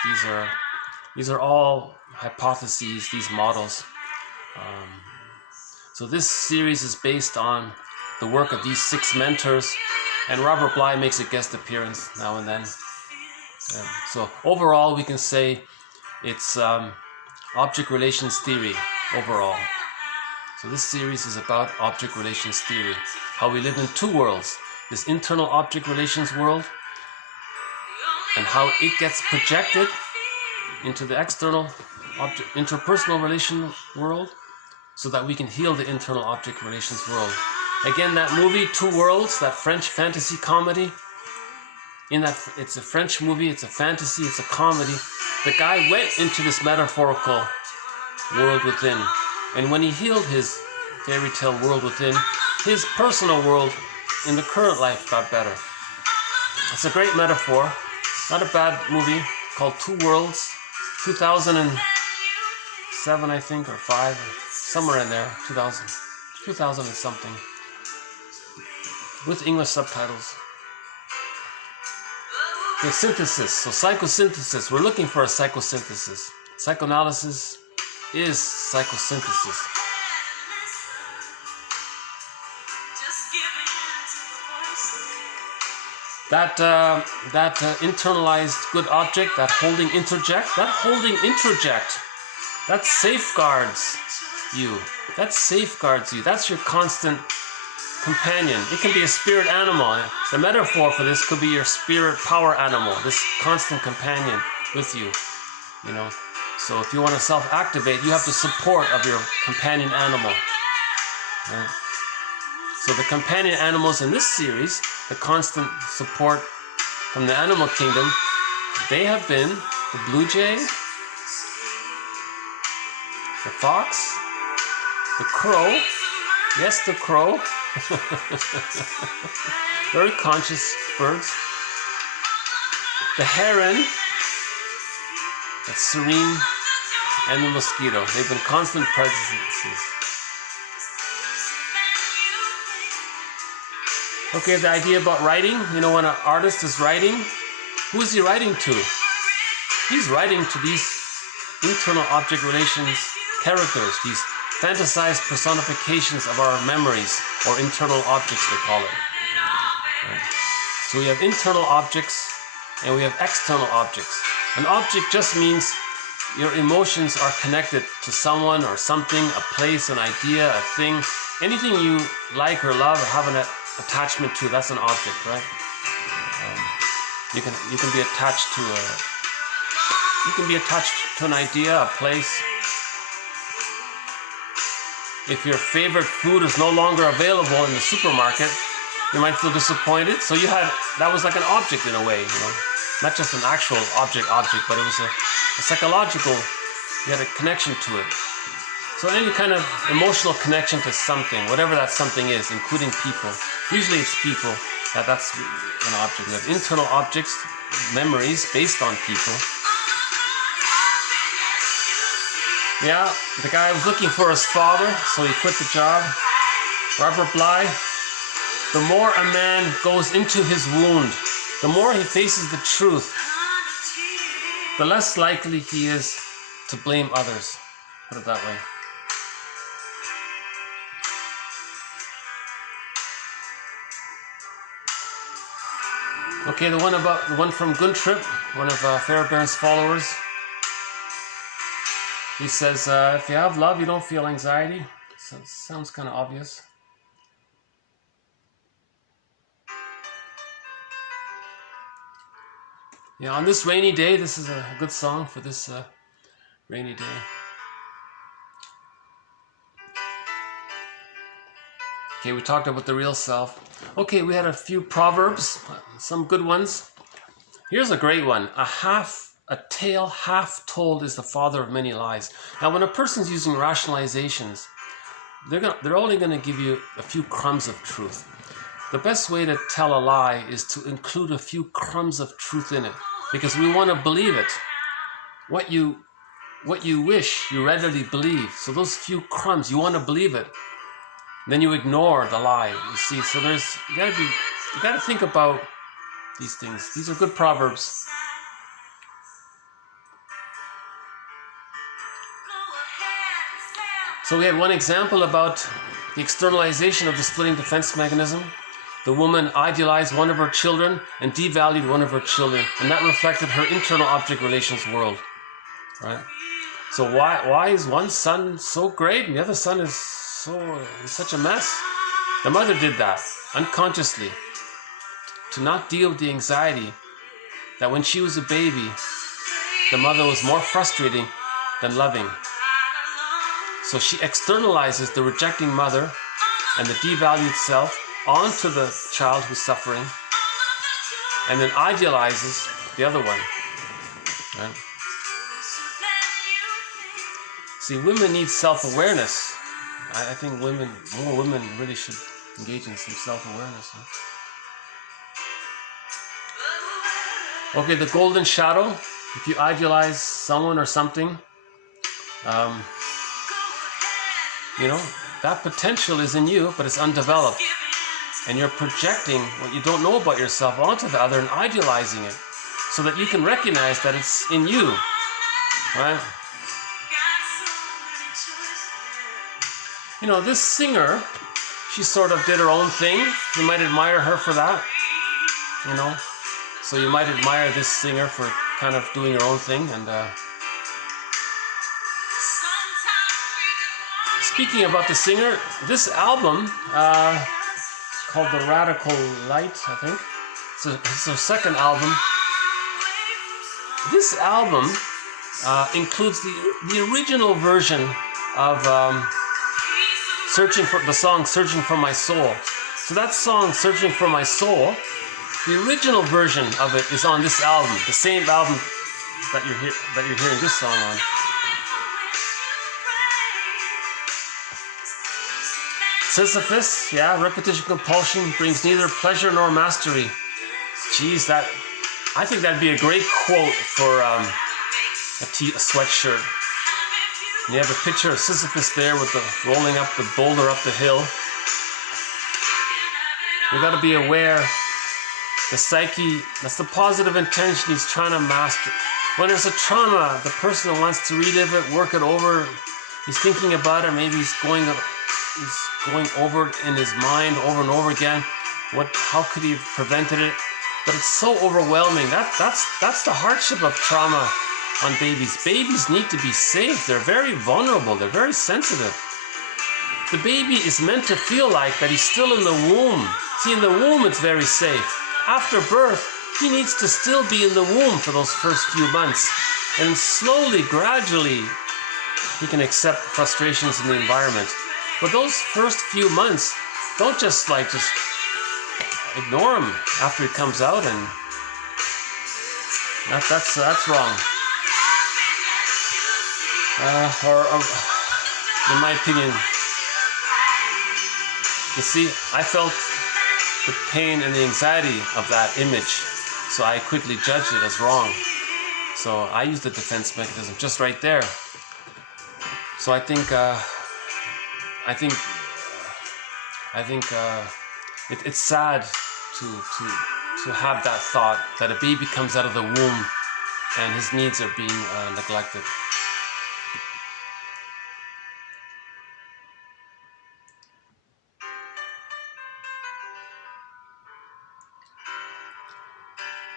These are all hypotheses, these models. So this series is based on the work of these 6 mentors, and Robert Bly makes a guest appearance now and then. So overall, we can say it's object relations theory overall. So this series is about object relations theory, how we live in 2 worlds, this internal object relations world, and how it gets projected into the external interpersonal relation world, so that we can heal the internal object relations world. Again, that movie, 2 Worlds, that French fantasy comedy, it's a French movie, it's a fantasy, it's a comedy. The guy went into this metaphorical world within, and when he healed his fairy tale world within, his personal world in the current life got better. It's a great metaphor, not a bad movie, called 2 Worlds, 2007 I think, or 5, or somewhere in there, 2000 and something, with English subtitles. The synthesis, so psychosynthesis, we're looking for a psychosynthesis. Psychoanalysis is psychosynthesis. That internalized good object, that holding introject that safeguards you. That safeguards you. That's your constant companion. It can be a spirit animal. The metaphor for this could be your spirit power animal, this constant companion with you, you know. So if you want to self-activate, you have the support of your companion animal. Right? So the companion animals in this series, the constant support from the animal kingdom, they have been the blue jay, the fox, the crow, yes, the crow, very conscious birds, the heron, that's serene, and the mosquito. They've been constant presences. Okay, the idea about writing, you know, when an artist is writing, who is he writing to? He's writing to these internal object relations characters, these fantasized personifications of our memories, or internal objects they call it. Right? So we have internal objects and we have external objects. An object just means your emotions are connected to someone or something, a place, an idea, a thing. Anything you like or love or have an attachment to, that's an object, right? You can be attached to an idea, a place. If your favorite food is no longer available in the supermarket, you might feel disappointed. So that was like an object in a way, you know, not just an actual object, but it was a psychological. You had a connection to it. So any kind of emotional connection to something, whatever that something is, including people. Usually it's people. That's an object. We have internal objects, memories based on people. Yeah, the guy was looking for his father, so he quit the job. Robert Bly, the more a man goes into his wound, the more he faces the truth, the less likely he is to blame others. Put it that way. Okay, the one from Guntrip, one of Fairbairn's followers. He says, if you have love, you don't feel anxiety. So it sounds kind of obvious. Yeah, on this rainy day, this is a good song for this rainy day. Okay, we talked about the real self. Okay, we had a few proverbs, some good ones. Here's a great one. A tale half told is the father of many lies. Now, when a person's using rationalizations, they're only going to give you a few crumbs of truth. The best way to tell a lie is to include a few crumbs of truth in it, because we want to believe it. What you wish, you readily believe. So those few crumbs, you want to believe it. Then you ignore the lie. You see, so you gotta think about these things. These are good proverbs. So we had one example about the externalization of the splitting defense mechanism. The woman idealized one of her children and devalued one of her children, and that reflected her internal object relations world. Right? So why is one son so great and the other son is such a mess? The mother did that unconsciously to not deal with the anxiety that when she was a baby, the mother was more frustrating than loving. So she externalizes the rejecting mother and the devalued self onto the child who's suffering, and then idealizes the other one. Right? See, women need self-awareness. I think more women really should engage in some self-awareness. Huh? Okay, the golden shadow. If you idealize someone or something, you know, that potential is in you, but it's undeveloped. And you're projecting what you don't know about yourself onto the other and idealizing it so that you can recognize that it's in you, right? You know, this singer, she sort of did her own thing. You might admire her for that, you know. So you might admire this singer for kind of doing her own thing. And speaking about the singer, this album, called The Radical Light, I think. It's her second album. This album includes the original version of the song Searching for My Soul. So that song, Searching for My Soul, the original version of it is on this album, the same album that you're hearing this song on. Sisyphus, yeah, repetition compulsion brings neither pleasure nor mastery. Geez, I think that'd be a great quote for a sweatshirt. You have a picture of Sisyphus there with rolling up the boulder up the hill. We got to be aware. The psyche, that's the positive intention he's trying to master. When there's a trauma, the person wants to relive it, work it over. He's thinking about it. Maybe he's going over it in his mind over and over again. How could he have prevented it? But it's so overwhelming. That's the hardship of trauma on babies. Babies need to be safe. They're very vulnerable. They're very sensitive. The baby is meant to feel like that he's still in the womb. See, in the womb it's very safe. After birth, he needs to still be in the womb for those first few months. And slowly, gradually, he can accept frustrations in the environment. But those first few months, don't just ignore him after he comes out, and that's wrong. Or in my opinion, you see, I felt the pain and the anxiety of that image, so I quickly judged it as wrong. So I used the defense mechanism just right there. So I think it's sad to have that thought that a baby comes out of the womb and his needs are being neglected.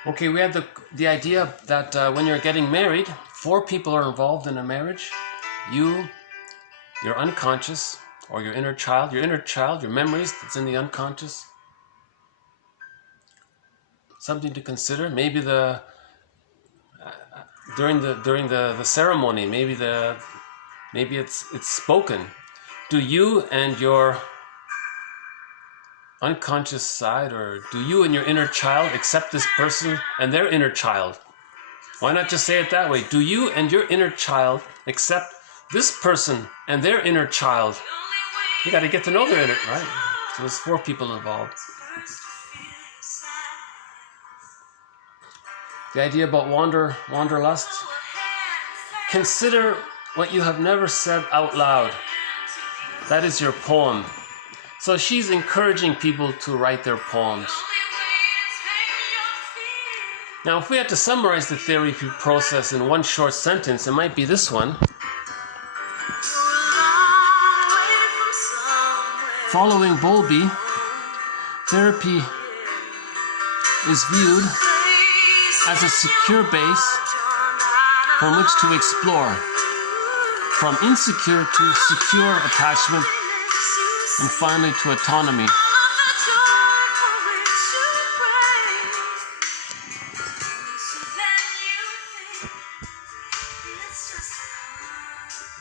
Okay, we had the idea that when you're getting married, 4 people are involved in a marriage. You, your unconscious, or your inner child, your memories that's in the unconscious. Something to consider. Maybe during the ceremony, maybe it's spoken. Do you and your unconscious side, or do you and your inner child accept this person and their inner child? Why not just say it that way? Do you and your inner child accept this person and their inner child? You got to get to know their inner, right? So there's 4 people involved. The idea about wanderlust. Consider what you have never said out loud. That is your poem. So she's encouraging people to write their poems. Now, if we had to summarize the therapy process in one short sentence, it might be this one. Following Bowlby, therapy is viewed as a secure base from which to explore, from insecure to secure attachment, and finally to autonomy.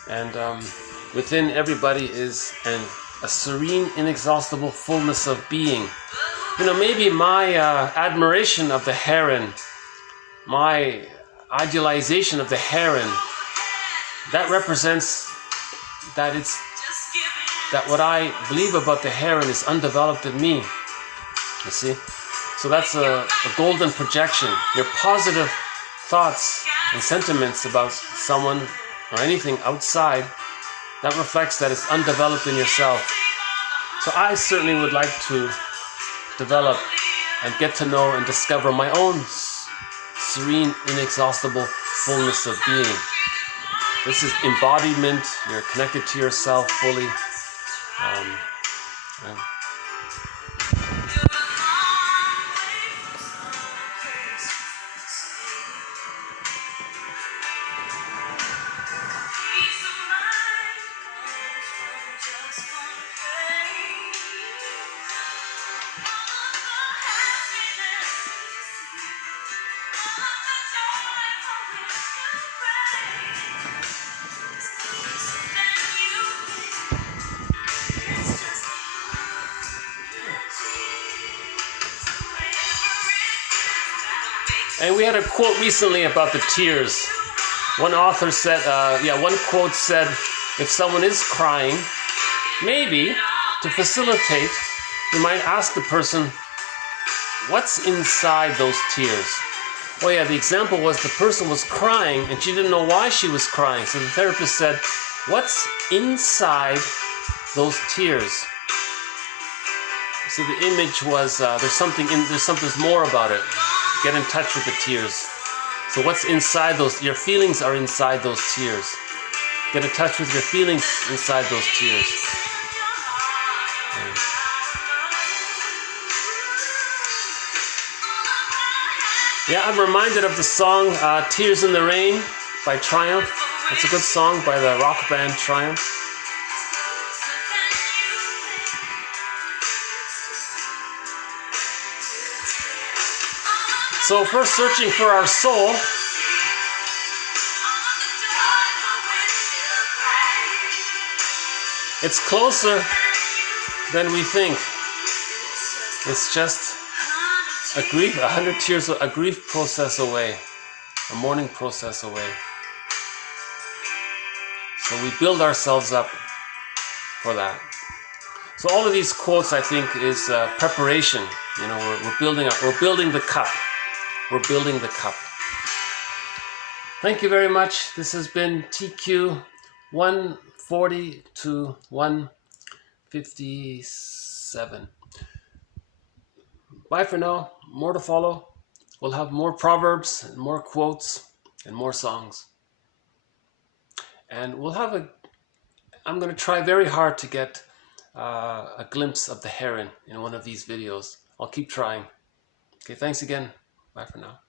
And within everybody is a serene, inexhaustible fullness of being. You know, maybe my admiration of the heron, my idealization of the heron, that represents that what I believe about the heron is undeveloped in me. You see? So that's a golden projection. Your positive thoughts and sentiments about someone or anything outside, that reflects that it's undeveloped in yourself. So I certainly would like to develop and get to know and discover my own serene, inexhaustible fullness of being. This is embodiment. You're connected to yourself fully. And we had a quote recently about the tears. One author said, one quote said, if someone is crying, maybe to facilitate, you might ask the person, what's inside those tears? Oh yeah, the example was the person was crying and she didn't know why she was crying. So the therapist said, what's inside those tears? So the image was there's more about it. Get in touch with the tears. So what's inside those? Your feelings are inside those tears. Get in touch with your feelings inside those tears. Yeah, I'm reminded of the song Tears in the Rain by Triumph. It's a good song by the rock band Triumph. So first searching for our soul. It's closer than we think. It's just a grief, 100 tears, a grief process away, a mourning process away. So we build ourselves up for that. So all of these quotes, I think, is preparation. You know, we're building the cup. We're building the cup. Thank you very much. This has been TQ 140 to 157. Bye for now. More to follow. We'll have more proverbs and more quotes and more songs. And we'll have I'm going to try very hard to get a glimpse of the heron in one of these videos. I'll keep trying. Okay, thanks again. Bye for now.